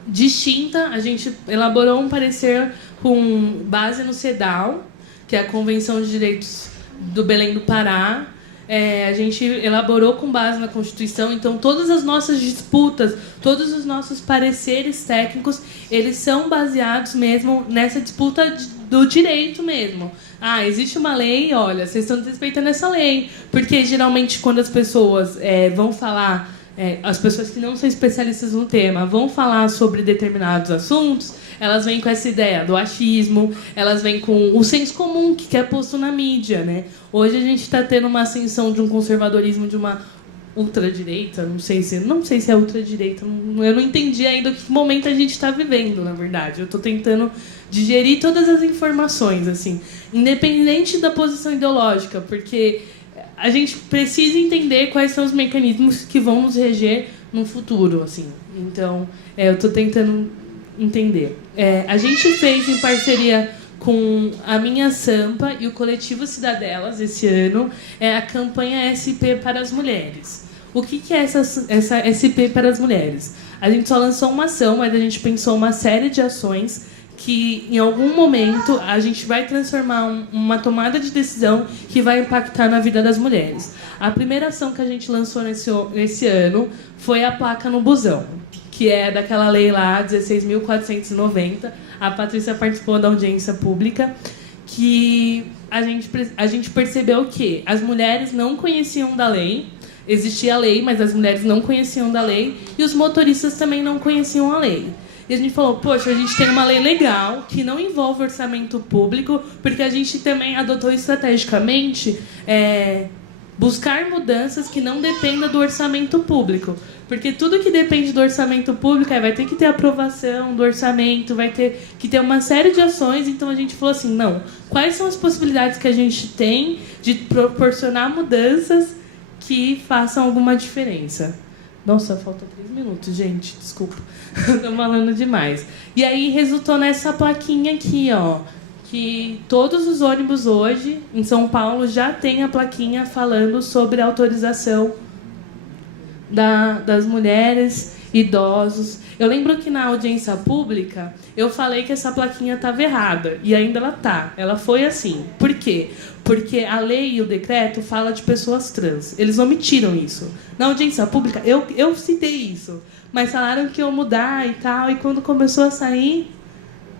distinta. A gente elaborou um parecer com base no CEDAW, que é a Convenção de Direitos do Belém do Pará. A gente elaborou com base na Constituição, então todas as nossas disputas, todos os nossos pareceres técnicos, eles são baseados mesmo nessa disputa do direito mesmo. Existe uma lei, olha, vocês estão desrespeitando essa lei, porque geralmente quando as pessoas vão falar, as pessoas que não são especialistas no tema, vão falar sobre determinados assuntos, elas vêm com essa ideia do achismo, elas vêm com o senso comum que é posto na mídia, né? Hoje a gente está tendo uma ascensão de um conservadorismo, de uma ultradireita, não sei se é ultradireita, eu não entendi ainda que momento a gente está vivendo, na verdade. Eu estou tentando digerir todas as informações, assim, independente da posição ideológica, porque a gente precisa entender quais são os mecanismos que vão nos reger no futuro, assim. Então, eu estou tentando entender. A gente fez em parceria com a Minha Sampa e o Coletivo Cidadelas esse ano a campanha SP para as Mulheres. O que é essa SP para as mulheres? A gente só lançou uma ação, mas a gente pensou uma série de ações que, em algum momento, a gente vai transformar uma tomada de decisão que vai impactar na vida das mulheres. A primeira ação que a gente lançou nesse ano foi a placa no busão, que é daquela lei lá, 16.490. A Patrícia participou da audiência pública, que a gente percebeu que as mulheres não conheciam da lei. Existia a lei, mas as mulheres não conheciam da lei, e os motoristas também não conheciam a lei. E a gente falou, poxa, a gente tem uma lei legal que não envolve orçamento público, porque a gente também adotou estrategicamente buscar mudanças que não dependam do orçamento público. Porque tudo que depende do orçamento público vai ter que ter aprovação do orçamento, vai ter que ter uma série de ações. Então a gente falou assim, não, quais são as possibilidades que a gente tem de proporcionar mudanças que façam alguma diferença? Nossa, falta 3 minutos, gente, desculpa. Estou falando demais. E aí resultou nessa plaquinha aqui, ó, que todos os ônibus hoje em São Paulo já tem a plaquinha falando sobre a autorização das mulheres, idosos. Eu lembro que na audiência pública eu falei que essa plaquinha estava errada, e ainda ela tá. Ela foi assim. Por quê? Porque a lei e o decreto fala de pessoas trans. Eles omitiram isso. Na audiência pública eu citei isso, mas falaram que iam mudar e tal, e quando começou a sair,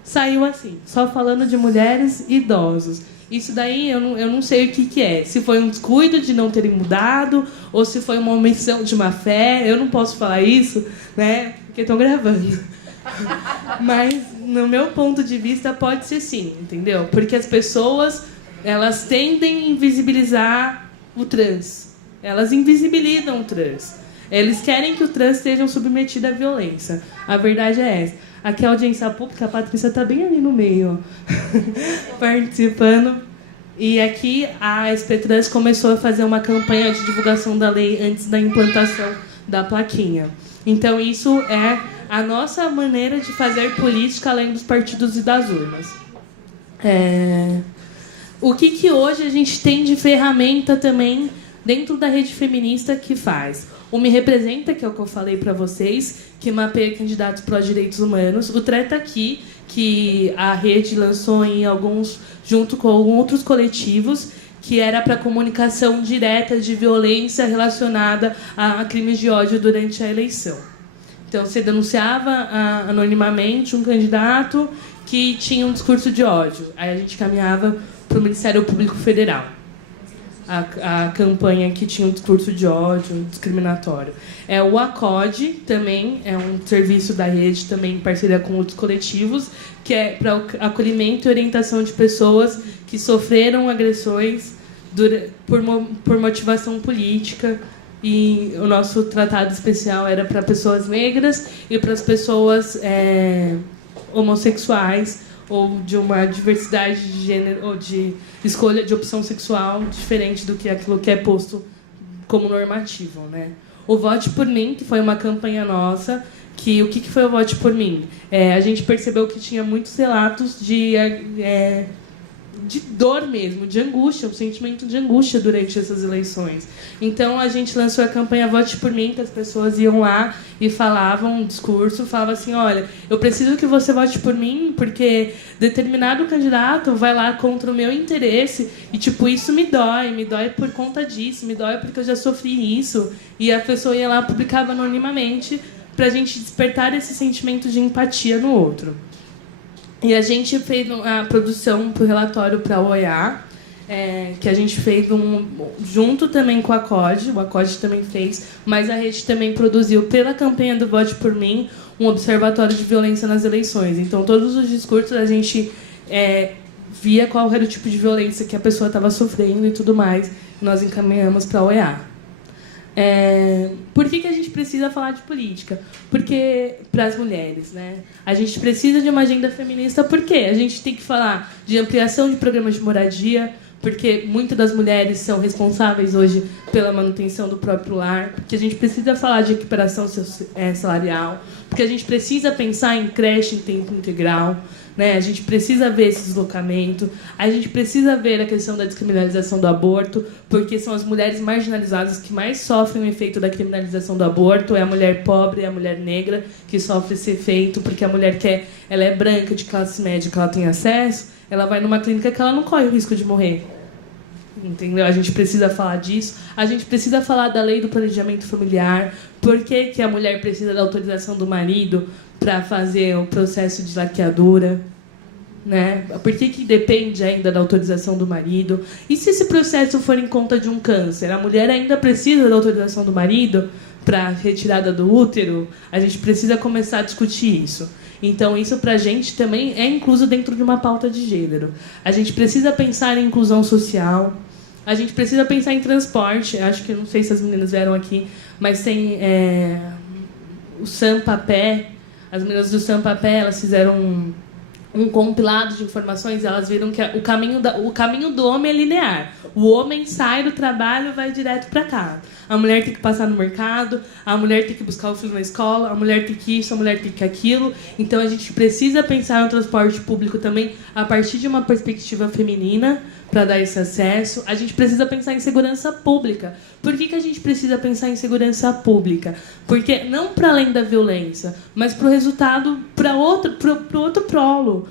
saiu assim, só falando de mulheres e idosos. Isso daí eu não sei o que é. Se foi um descuido de não terem mudado, ou se foi uma omissão de má fé. Eu não posso falar isso, né? Porque estão gravando. Mas, no meu ponto de vista, pode ser sim, entendeu? Porque as pessoas, elas tendem a invisibilizar o trans. Elas invisibilizam o trans. Eles querem que o trans esteja submetido à violência. A verdade é essa. Aqui a audiência pública, a Patrícia está bem ali no meio, ó, participando. E aqui a SP Trans começou a fazer uma campanha de divulgação da lei antes da implantação da plaquinha. Então, isso é a nossa maneira de fazer política além dos partidos e das urnas. O que hoje a gente tem de ferramenta também dentro da rede feminista que faz? O Me Representa, que é o que eu falei para vocês, que mapeia candidatos pró-direitos humanos. O Treta Aqui, que a rede lançou junto com outros coletivos, que era para comunicação direta de violência relacionada a crimes de ódio durante a eleição. Então, você denunciava anonimamente um candidato que tinha um discurso de ódio. Aí a gente caminhava para o Ministério Público Federal, a campanha que tinha um discurso de ódio discriminatório. O ACODE também é um serviço da rede, também em parceria com outros coletivos, que é para o acolhimento e orientação de pessoas que sofreram agressões por motivação política. E o nosso tratado especial era para pessoas negras e para as pessoas homossexuais ou de uma diversidade de gênero ou de escolha de opção sexual diferente do que aquilo que é posto como normativo, né? O Vote por Mim, que foi uma campanha nossa, o que foi o Vote por Mim? A gente percebeu que tinha muitos relatos de dor mesmo, de angústia, um sentimento de angústia durante essas eleições. Então, a gente lançou a campanha Vote por Mim, que as pessoas iam lá e falavam um discurso, falavam assim, olha, eu preciso que você vote por mim, porque determinado candidato vai lá contra o meu interesse, e, tipo, isso me dói por conta disso, me dói porque eu já sofri isso. E a pessoa ia lá, publicava anonimamente, para a gente despertar esse sentimento de empatia no outro. E a gente fez a produção para o relatório para a OEA, que a gente fez junto também com a ACODE, o ACODE também fez, mas a rede também produziu, pela campanha do Vote por Mim, um observatório de violência nas eleições. Então, todos os discursos a gente via qual era o tipo de violência que a pessoa estava sofrendo e tudo mais, e nós encaminhamos para a OEA. Por que a gente precisa falar de política? Porque, para as mulheres, né? A gente precisa de uma agenda feminista, porque a gente tem que falar de ampliação de programas de moradia, porque muitas das mulheres são responsáveis hoje pela manutenção do próprio lar, porque a gente precisa falar de equiparação salarial, porque a gente precisa pensar em creche em tempo integral, né? A gente precisa ver esse deslocamento, a gente precisa ver a questão da descriminalização do aborto, porque são as mulheres marginalizadas que mais sofrem o efeito da criminalização do aborto, é a mulher pobre, é a mulher negra que sofre esse efeito, porque a mulher ela é branca, de classe média, que ela tem acesso, ela vai numa clínica que ela não corre o risco de morrer. Entendeu? A gente precisa falar disso. A gente precisa falar da lei do planejamento familiar. Por que a mulher precisa da autorização do marido para fazer o processo de laqueadura? Né? Por que depende ainda da autorização do marido? E se esse processo for em conta de um câncer? A mulher ainda precisa da autorização do marido para retirada do útero? A gente precisa começar a discutir isso. Então, isso para a gente também é incluso dentro de uma pauta de gênero. A gente precisa pensar em inclusão social, a gente precisa pensar em transporte. Acho que, não sei se as meninas vieram aqui, mas tem o Sampapé. As meninas do Sampapé, elas fizeram um compilado de informações, elas viram que o caminho do homem é linear. O homem sai do trabalho e vai direto para casa. A mulher tem que passar no mercado, a mulher tem que buscar o filho na escola, a mulher tem que isso, a mulher tem que aquilo. Então, a gente precisa pensar no transporte público também a partir de uma perspectiva feminina para dar esse acesso. A gente precisa pensar em segurança pública. Por que a gente precisa pensar em segurança pública? Porque não para além da violência, mas para o resultado, para outro polo.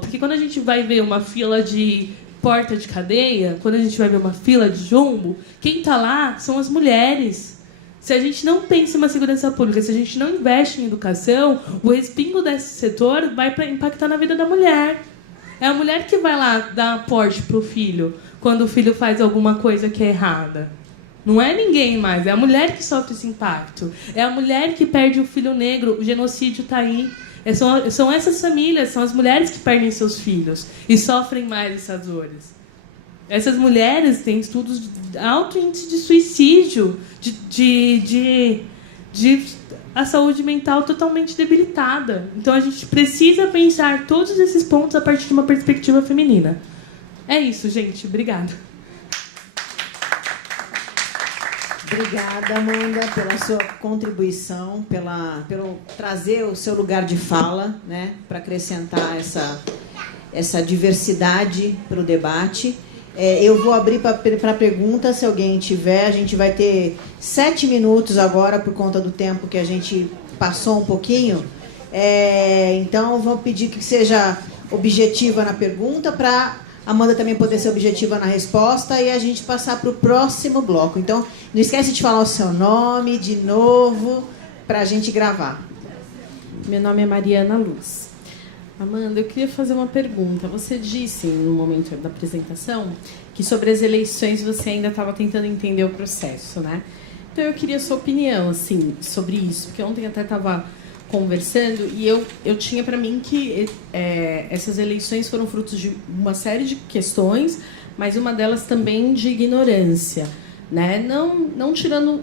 Porque quando a gente vai ver uma fila de porta de cadeia, quando a gente vai ver uma fila de jumbo, quem está lá são as mulheres. Se a gente não pensa em uma segurança pública, se a gente não investe em educação, o respingo desse setor vai impactar na vida da mulher. É a mulher que vai lá dar aporte para o filho quando o filho faz alguma coisa que é errada. Não é ninguém mais, é a mulher que sofre esse impacto. É a mulher que perde o filho negro, o genocídio está aí. São essas famílias, são as mulheres que perdem seus filhos e sofrem mais essas dores. Essas mulheres têm estudos de alto índice de suicídio, de a saúde mental totalmente debilitada. Então, a gente precisa pensar todos esses pontos a partir de uma perspectiva feminina. É isso, gente. Obrigada. Obrigada, Amanda, pela sua contribuição, pelo trazer o seu lugar de fala, né, para acrescentar essa diversidade para o debate. Eu vou abrir para perguntas, se alguém tiver. A gente vai ter 7 minutos agora, por conta do tempo que a gente passou um pouquinho. Então, eu vou pedir que seja objetiva na pergunta para a Amanda também poder ser objetiva na resposta e a gente passar para o próximo bloco. Então, não esquece de falar o seu nome de novo para a gente gravar. Meu nome é Mariana Luz. Amanda, eu queria fazer uma pergunta. Você disse, no momento da apresentação, que sobre as eleições você ainda estava tentando entender o processo, né? Então, eu queria a sua opinião, assim, sobre isso, porque ontem até estava conversando e eu tinha para mim que essas eleições foram frutos de uma série de questões, mas uma delas também de ignorância, né? Não tirando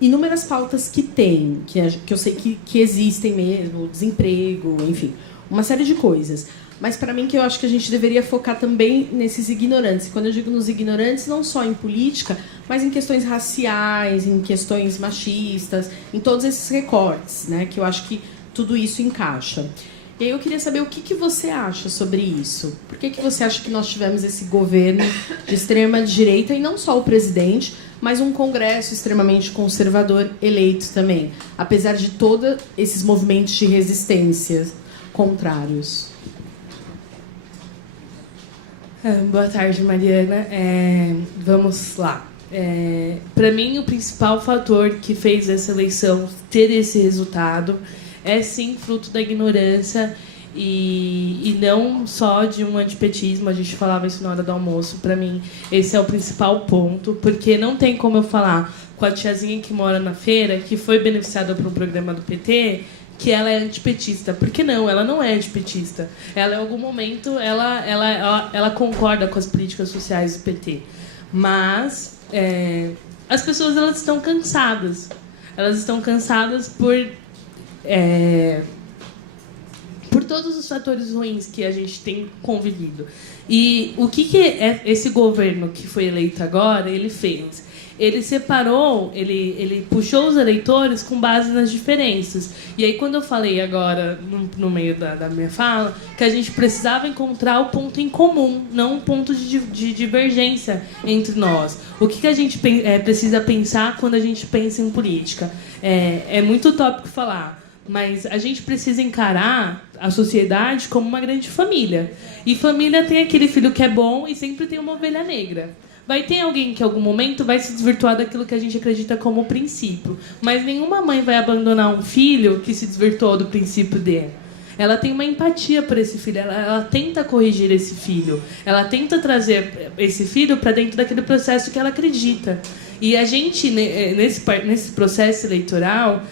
inúmeras pautas que tem, que eu sei que existem mesmo, desemprego, enfim, uma série de coisas. Mas para mim que eu acho que a gente deveria focar também nesses ignorantes. Quando eu digo nos ignorantes, não só em política, mas em questões raciais, em questões machistas, em todos esses recortes, né? Que eu acho que tudo isso encaixa. E aí eu queria saber o que você acha sobre isso. Por que você acha que nós tivemos esse governo de extrema direita, e não só o presidente, mas um Congresso extremamente conservador eleito também, apesar de todos esses movimentos de resistência contrários? Boa tarde, Mariana. Vamos lá. Para mim, o principal fator que fez essa eleição ter esse resultado é, sim, fruto da ignorância e não só de um antipetismo. A gente falava isso na hora do almoço. Para mim, esse é o principal ponto, porque não tem como eu falar com a tiazinha que mora na feira, que foi beneficiada por um programa do PT, que ela é antipetista. Por que não? Ela não é antipetista. Ela, em algum momento, ela concorda com as políticas sociais do PT. Mas as pessoas, elas estão cansadas. Elas estão cansadas por todos os fatores ruins que a gente tem convivido. E o que esse governo que foi eleito agora, ele fez? Ele separou, ele puxou os eleitores com base nas diferenças. E aí, quando eu falei agora, no meio da minha fala, que a gente precisava encontrar o ponto em comum, não um ponto de divergência entre nós. O que a gente precisa pensar quando a gente pensa em política? É muito utópico falar, mas a gente precisa encarar a sociedade como uma grande família. E família tem aquele filho que é bom e sempre tem uma ovelha negra. Vai ter alguém que, em algum momento, vai se desvirtuar daquilo que a gente acredita como princípio. Mas nenhuma mãe vai abandonar um filho que se desvirtuou do princípio dele. Ela tem uma empatia por esse filho, ela tenta corrigir esse filho. Ela tenta trazer esse filho para dentro daquele processo que ela acredita. E a gente, nesse processo eleitoral,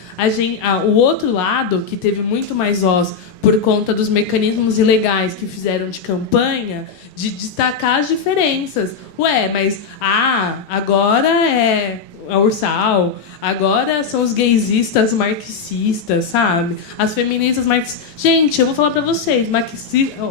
o outro lado, que teve muito mais voz por conta dos mecanismos ilegais que fizeram de campanha, de destacar as diferenças. Mas agora é a Ursal, agora são os gaysistas marxistas, sabe? As feministas marxistas. Gente, eu vou falar pra vocês,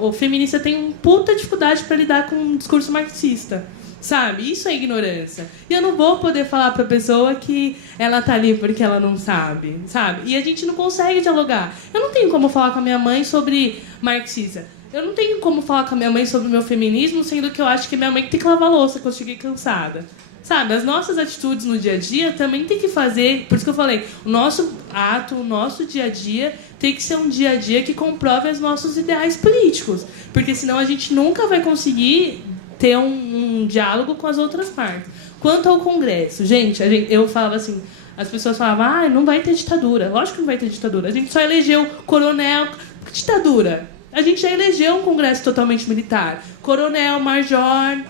o feminista tem uma puta dificuldade para lidar com um discurso marxista. Sabe? Isso é ignorância. E eu não vou poder falar pra pessoa que ela tá ali porque ela não sabe, sabe? E a gente não consegue dialogar. Eu não tenho como falar com a minha mãe sobre marxista. Eu não tenho como falar com a minha mãe sobre o meu feminismo, sendo que eu acho que minha mãe tem que lavar louça, que eu cheguei cansada. Sabe? As nossas atitudes no dia a dia também tem que fazer... Por isso que eu falei, o nosso ato, o nosso dia a dia tem que ser um dia a dia que comprove os nossos ideais políticos. Porque senão a gente nunca vai conseguir ter um diálogo com as outras partes. Quanto ao Congresso, gente, eu falava assim, as pessoas falavam, não vai ter ditadura. Lógico que não vai ter ditadura. A gente só elegeu coronel. Que ditadura? A gente já elegeu um Congresso totalmente militar. Coronel, major,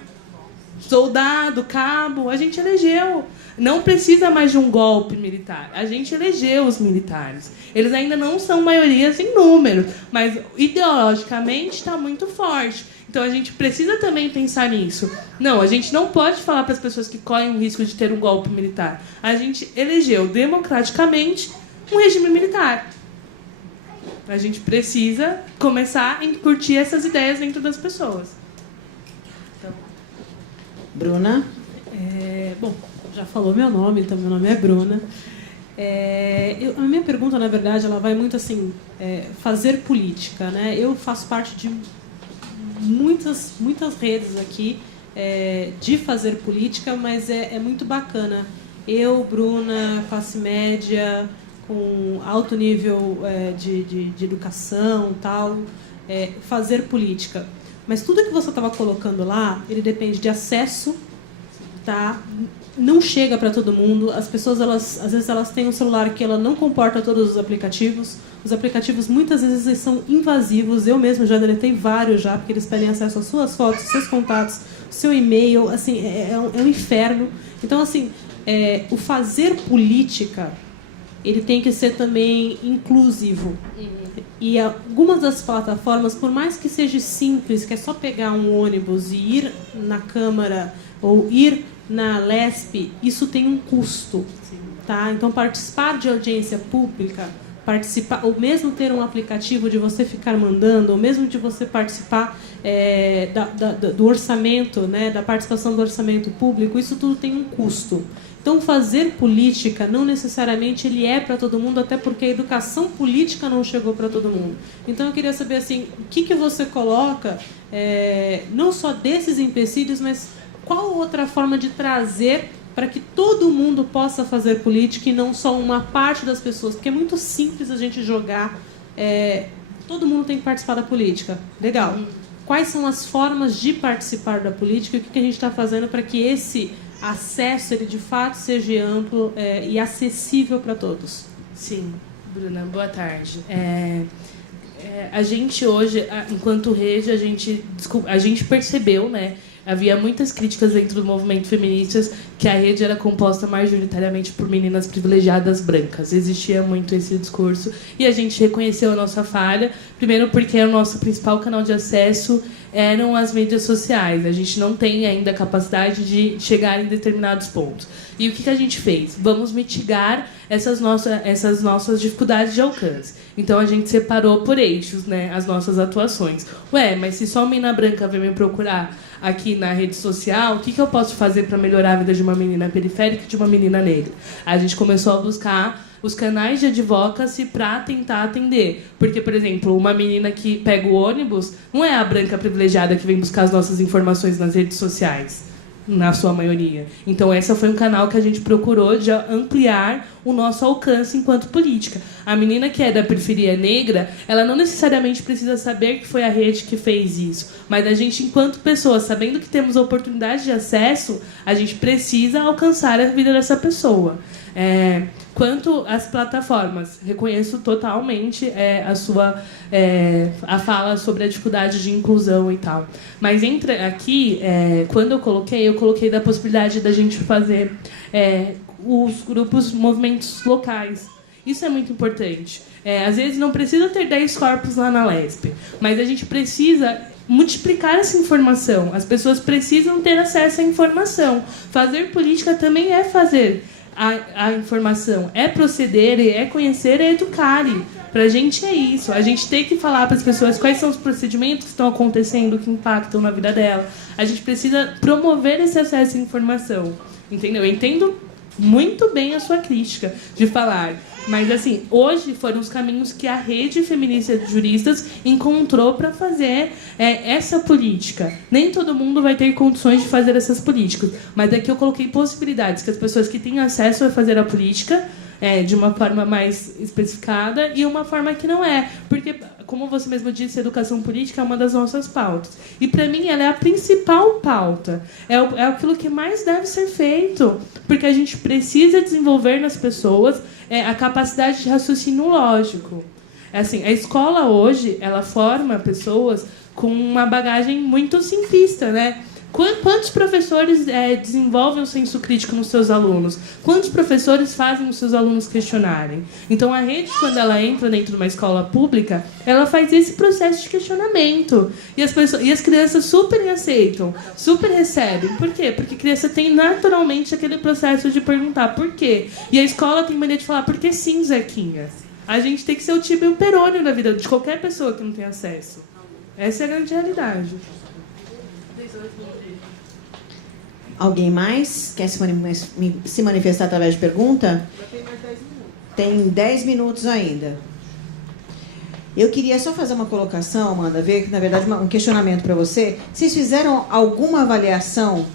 soldado, cabo, a gente elegeu. Não precisa mais de um golpe militar. A gente elegeu os militares. Eles ainda não são maiorias em número, mas ideologicamente está muito forte. Então a gente precisa também pensar nisso. Não, a gente não pode falar para as pessoas que correm o risco de ter um golpe militar. A gente elegeu democraticamente um regime militar. A gente precisa começar a incutir essas ideias dentro das pessoas. Então... Bruna? Bom, já falou meu nome, então meu nome é Bruna. A minha pergunta, na verdade, ela vai muito assim, fazer política, né? Eu faço parte de muitas redes aqui de fazer política, mas é muito bacana. Eu, Bruna, classe média, com alto nível de educação, tal, fazer política. Mas tudo que você estava colocando lá, ele depende de acesso, tá? Não chega para todo mundo. As pessoas, às vezes, elas têm um celular que ela não comporta todos os aplicativos. Os aplicativos, muitas vezes, eles são invasivos. Eu mesmo já deletei vários já, porque eles pedem acesso às suas fotos, seus contatos, seu e-mail. Assim, é um inferno. Então, assim, o fazer política, ele tem que ser também inclusivo. E algumas das plataformas, por mais que seja simples, que é só pegar um ônibus e ir na Câmara ou ir na LESP, isso tem um custo, tá? Então, participar de audiência pública, ou mesmo ter um aplicativo de você ficar mandando, ou mesmo de você participar do orçamento, né, da participação do orçamento público, isso tudo tem um custo. Então, fazer política não necessariamente ele é para todo mundo, até porque a educação política não chegou para todo mundo. Então, eu queria saber assim, o que você coloca, não só desses empecilhos, mas qual outra forma de trazer para que todo mundo possa fazer política e não só uma parte das pessoas? Porque é muito simples a gente jogar, todo mundo tem que participar da política. Legal. Quais são as formas de participar da política e o que a gente está fazendo para que esse acesso, ele de fato seja amplo e acessível para todos? Sim, Bruna, boa tarde. A gente hoje, enquanto rede, a gente percebeu, né? Havia muitas críticas dentro do movimento feminista que a rede era composta majoritariamente por meninas privilegiadas brancas. Existia muito esse discurso e a gente reconheceu a nossa falha, primeiro porque o nosso principal canal de acesso eram as mídias sociais. A gente não tem ainda a capacidade de chegar em determinados pontos. E o que a gente fez? Vamos mitigar essas nossas dificuldades de alcance. Então, a gente separou por eixos, né, as nossas atuações. Mas se só uma menina branca vem me procurar aqui na rede social, o que eu posso fazer para melhorar a vida de uma menina periférica e de uma menina negra? A gente começou a buscar os canais de advocacy para tentar atender. Porque, por exemplo, uma menina que pega o ônibus não é a branca privilegiada que vem buscar as nossas informações nas redes sociais, na sua maioria. Então, esse foi um canal que a gente procurou de ampliar o nosso alcance enquanto política. A menina que é da periferia negra, ela não necessariamente precisa saber que foi a rede que fez isso, mas a gente, enquanto pessoas, sabendo que temos a oportunidade de acesso, a gente precisa alcançar a vida dessa pessoa. Quanto às plataformas, reconheço totalmente a fala sobre a dificuldade de inclusão e tal. Mas quando eu coloquei da possibilidade da gente fazer os grupos, movimentos locais. Isso é muito importante. Às vezes não precisa ter 10 corpos lá na LESP, mas a gente precisa multiplicar essa informação. As pessoas precisam ter acesso à informação. Fazer política também é fazer a informação, é proceder, é conhecer, é educar. Para a gente é isso. A gente tem que falar para as pessoas quais são os procedimentos que estão acontecendo, que impactam na vida dela. A gente precisa promover esse acesso à informação. Entendeu? Eu entendo muito bem a sua crítica de falar. Mas, assim, hoje foram os caminhos que a rede feminista de juristas encontrou para fazer essa política. Nem todo mundo vai ter condições de fazer essas políticas, mas aqui eu coloquei possibilidades que as pessoas que têm acesso a fazer a política de uma forma mais especificada e uma forma que não é. Porque, como você mesmo disse, a educação política é uma das nossas pautas. E, para mim, ela é a principal pauta. É aquilo que mais deve ser feito. Porque a gente precisa desenvolver nas pessoas a capacidade de raciocínio lógico. Assim, a escola hoje, ela forma pessoas com uma bagagem muito simplista, né? Quantos professores desenvolvem o senso crítico nos seus alunos? Quantos professores fazem os seus alunos questionarem? Então, a rede, quando ela entra dentro de uma escola pública, ela faz esse processo de questionamento. E as crianças super aceitam, super recebem. Por quê? Porque a criança tem naturalmente aquele processo de perguntar por quê. E a escola tem mania de falar, por que sim, Zequinha? A gente tem que ser o tipo e o perônio na vida de qualquer pessoa que não tem acesso. Essa é a grande realidade. Alguém mais quer se manifestar através de pergunta? Tem 10 minutos ainda. Eu queria só fazer uma colocação, Amanda, ver que, na verdade, um questionamento para você. Vocês fizeram alguma avaliação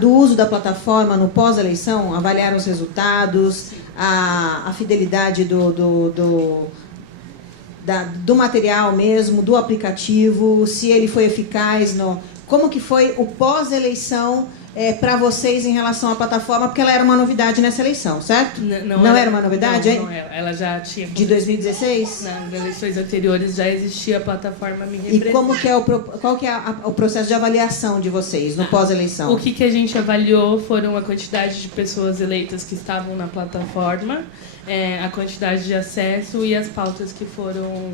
do uso da plataforma no pós-eleição? Avaliaram os resultados, a fidelidade do material mesmo, do aplicativo, se ele foi eficaz, como que foi o pós-eleição para vocês em relação à plataforma, porque ela era uma novidade nessa eleição, certo? Não era uma novidade? Não era. Ela já tinha... De 2016? Nas eleições anteriores já existia a plataforma Me Representa. E qual que é o processo de avaliação de vocês no pós-eleição? O que a gente avaliou foram a quantidade de pessoas eleitas que estavam na plataforma, a quantidade de acesso e as pautas que foram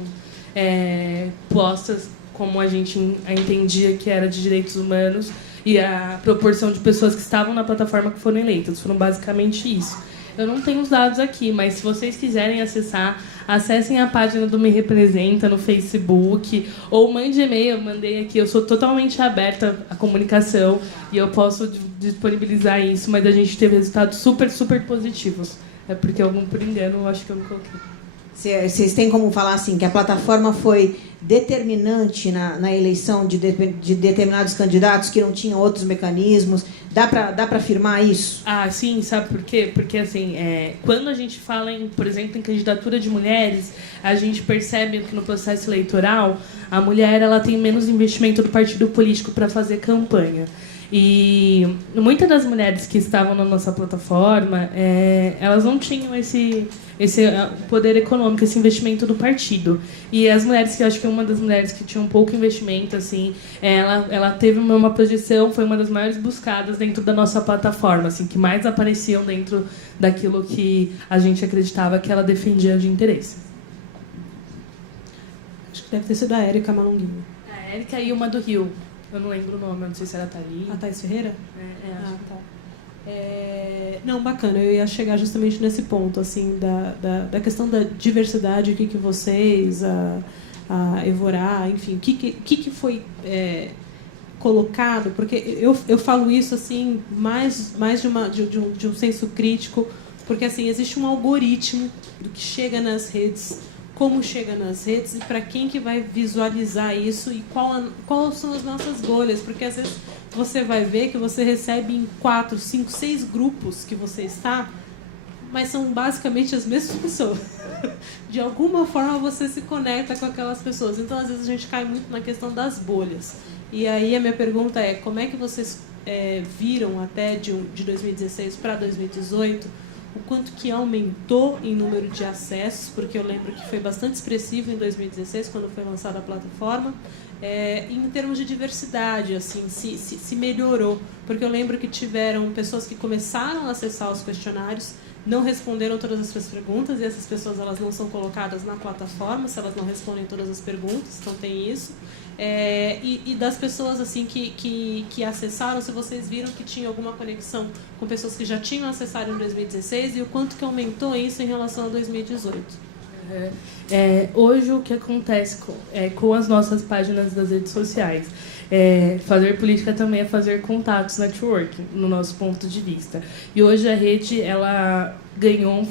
postas, como a gente entendia que era de direitos humanos, e a proporção de pessoas que estavam na plataforma que foram eleitas. Foram basicamente isso. Eu não tenho os dados aqui, mas se vocês quiserem acessar, acessem a página do Me Representa no Facebook, ou mande e-mail, eu mandei aqui. Eu sou totalmente aberta à comunicação e eu posso disponibilizar isso, mas a gente teve resultados super, super positivos. É porque, por engano, eu acho que eu não coloquei. Vocês têm como falar assim, que a plataforma foi determinante na eleição de determinados candidatos que não tinham outros mecanismos? Dá para afirmar isso? Ah, sim, sabe por quê? Porque, assim, quando a gente fala, por exemplo, em candidatura de mulheres, a gente percebe que no processo eleitoral, a mulher ela tem menos investimento do partido político para fazer campanha. E muitas das mulheres que estavam na nossa plataforma, elas não tinham esse poder econômico, esse investimento do partido. E as mulheres, que eu acho que uma das mulheres que tinha um pouco investimento, assim, ela teve uma projeção, foi uma das maiores buscadas dentro da nossa plataforma, assim, que mais apareciam dentro daquilo que a gente acreditava que ela defendia de interesse. Acho que deve ter sido a Érica Malunguinho. A Érica e uma do Rio. Eu não lembro o nome, eu não sei se era a Thalie. A Thaís Ferreira? Acho que tá. Não, bacana. Eu ia chegar justamente nesse ponto, assim, da questão da diversidade, o que vocês, a Evorá, enfim, o que foi colocado, porque eu falo isso, assim, mais de um senso crítico, porque, assim, existe um algoritmo do que chega nas redes, como chega nas redes e para quem que vai visualizar isso e quais são as nossas bolhas, porque às vezes você vai ver que você recebe em 4, 5, 6 grupos que você está, mas são basicamente as mesmas pessoas. De alguma forma você se conecta com aquelas pessoas, então às vezes a gente cai muito na questão das bolhas. E aí a minha pergunta é, como é que vocês viram até de 2016 para 2018 o quanto que aumentou em número de acessos, porque eu lembro que foi bastante expressivo em 2016, quando foi lançada a plataforma, em termos de diversidade, assim, se melhorou, porque eu lembro que tiveram pessoas que começaram a acessar os questionários, não responderam todas as suas perguntas, e essas pessoas elas não são colocadas na plataforma, se elas não respondem todas as perguntas, então tem isso. E das pessoas assim que acessaram, se vocês viram que tinha alguma conexão com pessoas que já tinham acessado em 2016 e o quanto que aumentou isso em relação a 2018. Hoje o que acontece com as nossas páginas das redes sociais, fazer política também é fazer contatos, networking, no nosso ponto de vista. E hoje a rede ela ganhou,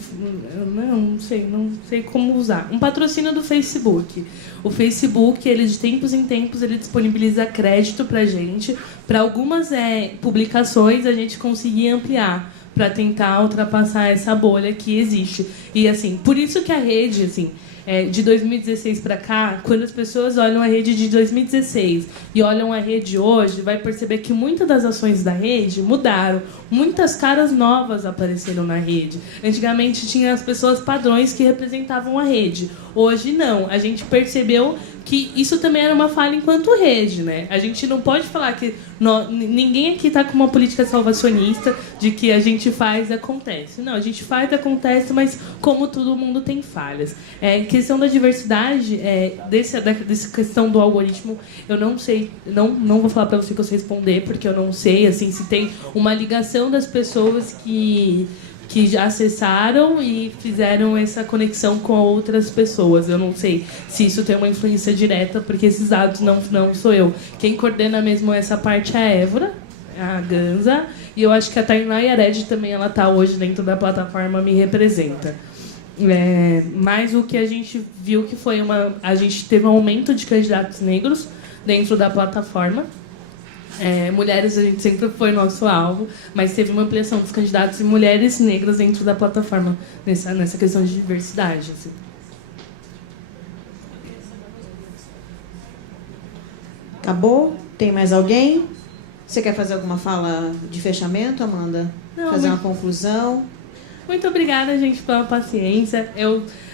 não sei como usar, um patrocínio do Facebook. O Facebook, ele de tempos em tempos, ele disponibiliza crédito pra gente. Para algumas publicações a gente conseguir ampliar para tentar ultrapassar essa bolha que existe. E assim, por isso que a rede, assim, de 2016 para cá, quando as pessoas olham a rede de 2016 e olham a rede hoje, vai perceber que muitas das ações da rede mudaram. Muitas caras novas apareceram na rede. Antigamente tinha as pessoas padrões que representavam a rede. Hoje não. A gente percebeu que isso também era uma falha enquanto rede, né? A gente não pode falar que ninguém aqui está com uma política salvacionista de que a gente faz e acontece. Não, a gente faz e acontece, mas como todo mundo tem falhas. Questão da diversidade, dessa questão do algoritmo, eu não sei, não vou falar para você que eu sei responder, porque eu não sei assim, se tem uma ligação das pessoas que já acessaram e fizeram essa conexão com outras pessoas. Eu não sei se isso tem uma influência direta, porque esses dados não sou eu. Quem coordena mesmo essa parte é a Évora, a Ganza, e eu acho que a Tainá Yared também ela está hoje dentro da plataforma Me Representa. Mas o que a gente viu que foi a gente teve um aumento de candidatos negros dentro da plataforma. Mulheres, a gente sempre foi nosso alvo, mas teve uma ampliação dos candidatos e mulheres negras dentro da plataforma, nessa questão de diversidade. Assim. Acabou? Tem mais alguém? Você quer fazer alguma fala de fechamento, Amanda? Não, fazer uma conclusão? Muito obrigada, gente, pela paciência.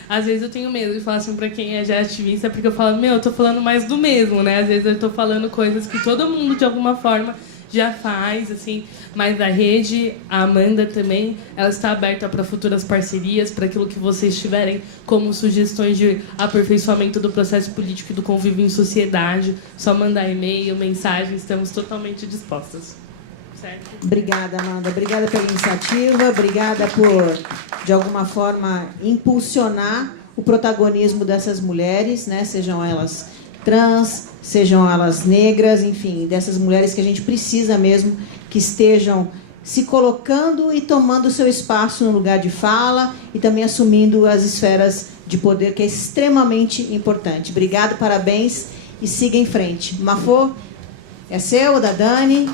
Às vezes eu tenho medo de falar assim pra quem é já ativista, porque eu falo, eu tô falando mais do mesmo, né? Às vezes eu tô falando coisas que todo mundo, de alguma forma, já faz, assim. Mas a rede, a Amanda também, ela está aberta para futuras parcerias, para aquilo que vocês tiverem como sugestões de aperfeiçoamento do processo político e do convívio em sociedade. Só mandar e-mail, mensagem, estamos totalmente dispostas. Certo? Obrigada, Amanda. Obrigada pela iniciativa. Obrigada por, de alguma forma, impulsionar o protagonismo dessas mulheres, né? Sejam elas trans, sejam elas negras, enfim, dessas mulheres que a gente precisa mesmo que estejam se colocando e tomando seu espaço no lugar de fala e também assumindo as esferas de poder, que é extremamente importante. Obrigado, parabéns e siga em frente. Mafô, é seu, da Dani.